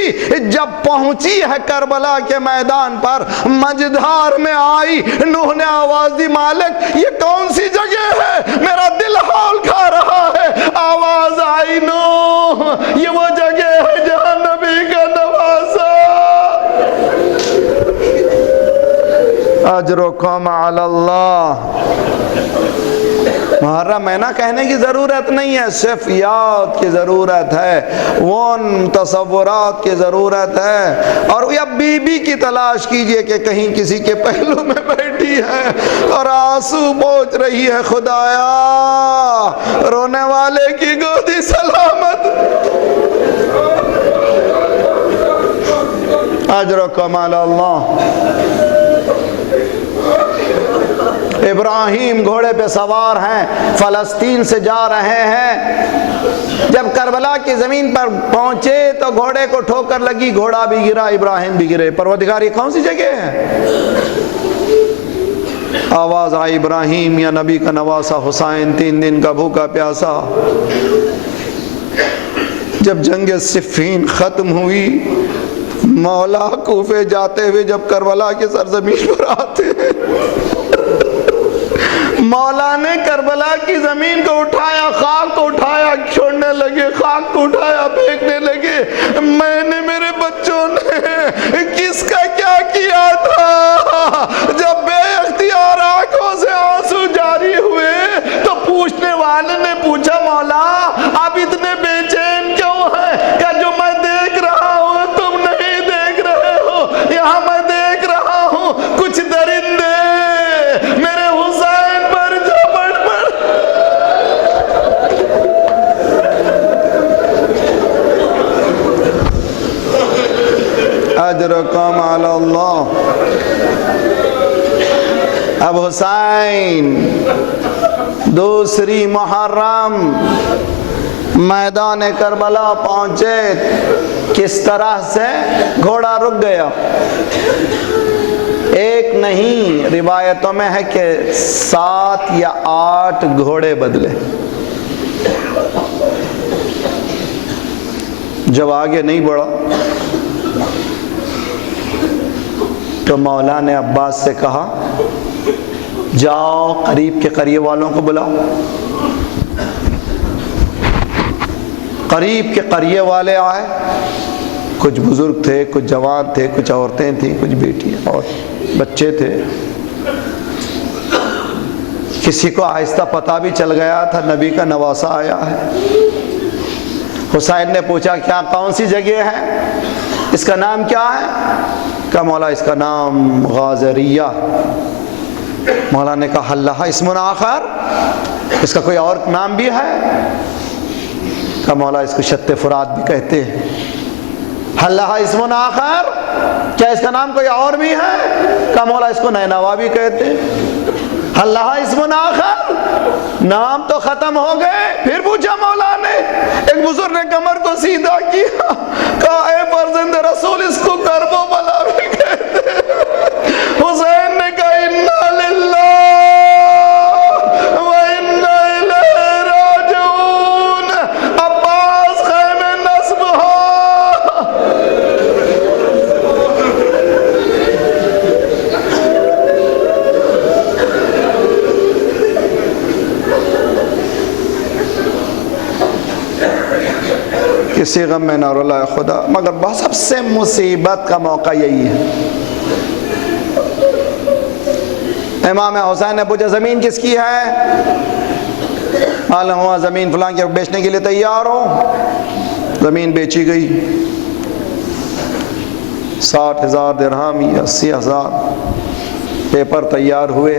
جب پہنچی ہے کربلا کے میدان پر، مجدھار میں آئی، نوح نے آواز دی مالک یہ کون سی جگہ ہے، میرا دل ہول کھا رہا ہے۔ آواز آئی نوح یہ وہ جگہ ہے جہاں نبی کا نواسا۔ اجرکم علی اللہ۔ محرم ہے نا، کہنے کی ضرورت نہیں ہے، صرف یاد کی ضرورت ہے، وہ تصورات کی ضرورت ہے۔ اور یا بی بی کی تلاش کیجئے کہ کہیں کسی کے پہلو میں بیٹھی ہے اور آنسو پہنچ رہی ہے، خدایا رونے والے کی گودی سلامت۔ اجرکم علی اللہ۔ ابراہیم گھوڑے پہ سوار ہیں، فلسطین سے جا رہے ہیں، جب کربلا کی زمین پر پہنچے تو گھوڑے کو ٹھوکر لگی، گھوڑا بھی گرا، ابراہیم بھی گرے۔ پروردگار یہ کون سی جگہ ہے؟ آواز آئی ابراہیم یا نبی کا نواسا حسین 3 دن کا بھوکا پیاسا۔ جب جنگ صفین ختم ہوئی، مولا کوفے جاتے ہوئے جب کربلا کی سرزمین پر آتے ہیں، مولا نے کربلا کی زمین کو اٹھایا، خاک کو اٹھایا، چھوڑنے لگے، خاک کو اٹھایا پھینکنے لگے۔ میں نے، میرے بچوں نے کس کا کیا کیا تھا؟ جب بے اختیار آنکھوں سے آنسو جاری ہوئے تو پوچھنے والے نے پوچھا مولا آپ اتنے بے چین کیوں ہیں؟ کہ جو میں دیکھ رہا ہوں تم نہیں دیکھ رہے ہو، یہاں میں دیکھ رہا ہوں کچھ درندے میرے حسین پر جھپٹ پڑ۔ اجرکم علی اللہ۔ اب حسین دوسری محرم میدان کربلا پہنچے، کس طرح سے گھوڑا رک گیا۔ ایک نہیں، روایتوں میں ہے کہ 7 یا 8 گھوڑے بدلے۔ جب آگے نہیں بڑھا تو مولا نے عباس سے کہا جاؤ قریب کے قریے والوں کو بلاؤ۔ قریب کے قریے والے آئے، کچھ بزرگ تھے، کچھ جوان تھے، کچھ عورتیں تھیں، کچھ بیٹیاں اور بچے تھے۔ کسی کو آہستہ پتہ بھی چل گیا تھا نبی کا نواسا آیا ہے۔ حسین نے پوچھا کیا کون سی جگہ ہے، اس کا نام کیا ہے؟ کہا مولا اس کا نام غازریہ۔ مولا نے کہا حل لہا اسم آخر، اس کا کوئی اور نام بھی ہے؟ کہا مولا اس کو شط فرات بھی کہتے ہیں۔ حل لہا اسم آخر، کیا اس کا نام کوئی اور بھی ہے؟ کہا مولا اس کو نینوا بھی کہتے ہیں۔ حل لہا اسم آخر، نام تو ختم ہو گئے۔ پھر پوچھا مولا نے، ایک بزرگ نے کمر کو سیدھا کیا، کہا اے فرزند رسول اس کو کرب و بلا بھی کہتے ہیں۔ حسین نے کہا انا للہ و انا الیہ راجعون، عباس خیمے نصب ہو۔ کسی غم میں نہ رلائے خدا، مگر سب سے مصیبت کا موقع یہی ہے۔ امام حسین نے پوچھا زمین کس کی ہے؟ معلوم ہوا زمین فلاں کے بیچنے کے لیے تیار ہو. زمین بیچی گئی. 60,000 درہم یا 80,000 پیپر تیار ہوئے.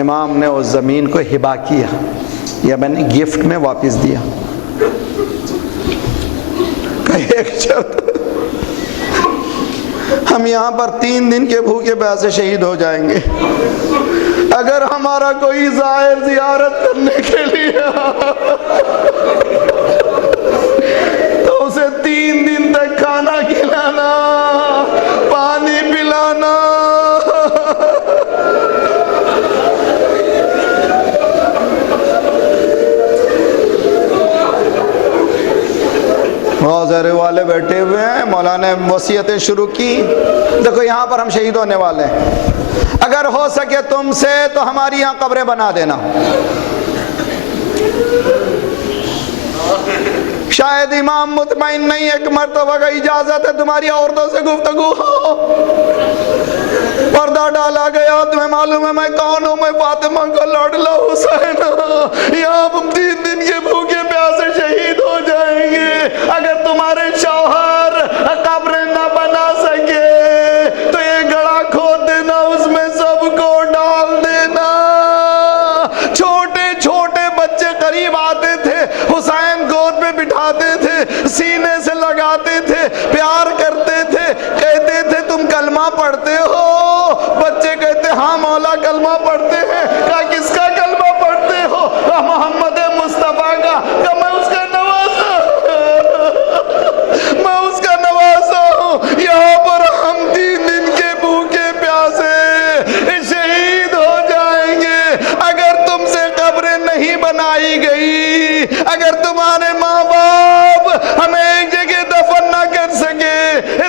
امام نے اس زمین کو ہبا کیا یا میں نے گفٹ میں واپس دیا. ایک شرط، ہم یہاں پر 3 دن کے بھوکے پیاسے شہید ہو جائیں گے. اگر ہمارا کوئی زائر زیارت کرنے کے لیے تو اسے 3 دن تک کھانا کھلانا، پانی پلانا. حاضر والے بیٹھے ہوئے ہیں، مولانا نے وصیتیں شروع کی. دیکھو یہاں پر ہم شہید ہونے والے ہیں، اگر ہو سکے تم سے تو ہماری یہاں قبریں بنا دینا. شاید امام مطمئن نہیں، ایک مرتبہ کا اجازت ہے تمہاری عورتوں سے گفتگو ہو. پردہ ڈالا گیا، تمہیں معلوم ہے میں کون ہوں، میں فاطمہ کا لاڈلا حسین. یہاں ہم 3 دن کے بھوکے پیاسے شہید ہو جائیں گے. اگر تمہارے شوہر قبریں نہ بنا سکے تو یہ گڑھا کھود دینا، اس میں سب کو ڈال دینا. چھوٹے چھوٹے بچے قریب آتے تھے، حسین گود میں بٹھاتے تھے، سینے سے لگاتے تھے، پیار کرتے تھے، کہتے تھے تم کلمہ پڑھتے ہو؟ بچے کہتے ہاں مولا کلمہ پڑھتے ہیں. کہا کس کا کلمہ پڑھتے ہو؟ محمد مصطفیٰ کا. کہ میں اس کا نواسا میں اس کا نواسا ہوں. یہاں پر ہم 3 دن کے بھوکے پیاسے شہید ہو جائیں گے. اگر تم سے قبریں نہیں بنائی گئی، اگر تمہارے ماں باپ ہمیں ایک جگہ دفن نہ کر سکے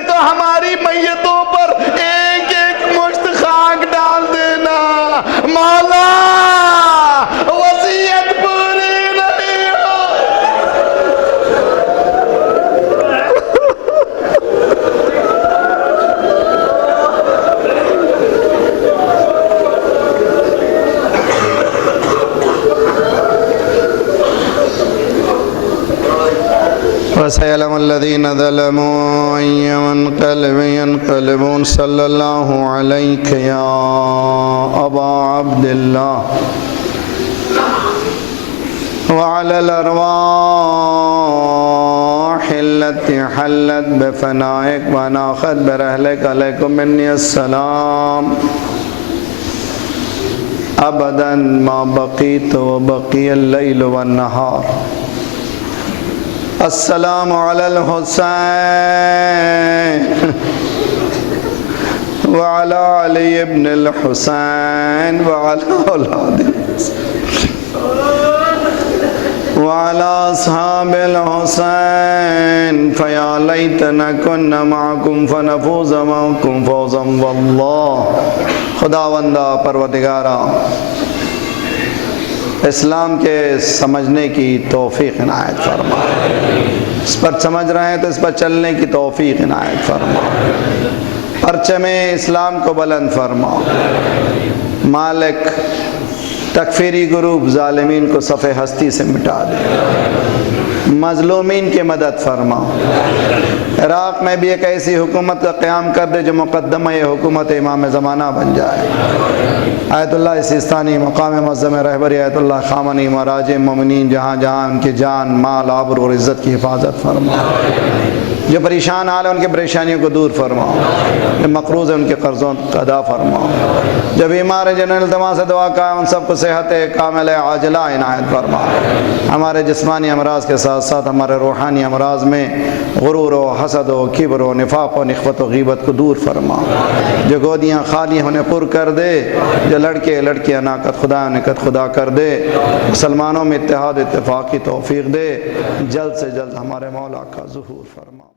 تو ہماری میتوں پر ایک ایک مشت خاک ڈال دینا. مولا وصیت پوری نہیں ہو. وَسَيَعْلَمُ الَّذِينَ ظَلَمُوا أَيَّ مُنقَلِبٍ يَنقَلِبُونَ. صلی اللہ علیک یا ابا عبد اللہ وعلى الأرواح التي حلت بفنائك وناخت برحلك عليكم مني السلام أبدا ما بقيت وبقي الليل والنهار. السلام على الحسين وعلى علي بن الحسين وعلى أولاد وعلى أصحاب الحسين فيا ليتنا كنا معكم فنفوز معكم فوزا والله. خداوندہ پروردگارا اسلام کے سمجھنے کی توفیق عنایت فرما. اس پر سمجھ رہے ہیں تو اس پر چلنے کی توفیق عنایت فرما. پرچم اسلام کو بلند فرما. مالک تکفیری گروپ ظالمین کو صف ہستی سے مٹا دے. مظلومین کی مدد فرما. عراق میں بھی ایک ایسی حکومت کا قیام کر دے جو مقدمہ یہ حکومت امام زمانہ بن جائے. آیت اللہ سیستانی مقام معظم رہبری آیت اللہ خامنی مراج مومنین جہاں جہاں ان کی جان مال آبرو اور عزت کی حفاظت فرما. جو پریشان حال ہیں ان کی پریشانیوں کو دور فرما. جو مقروض ہیں ان کے قرضوں کو ادا فرما. جو بیمار ہیں جنہوں نے التماس سے دعا کا ان سب کو صحت کامل عاجلہ عنایت فرما. ہمارے جسمانی امراض کے ساتھ ساتھ ہمارے روحانی امراض میں غرور و حسد و کبر و نفاق و نخوت و غیبت کو دور فرما. جو گودیاں خالی انہیں پر کر دے. جو لڑکے لڑکیاں ناقت خدا نکت خدا کر دے. مسلمانوں میں اتحاد اتفاق کی توفیق دے. جلد سے جلد ہمارے مولا کا ظہور فرما.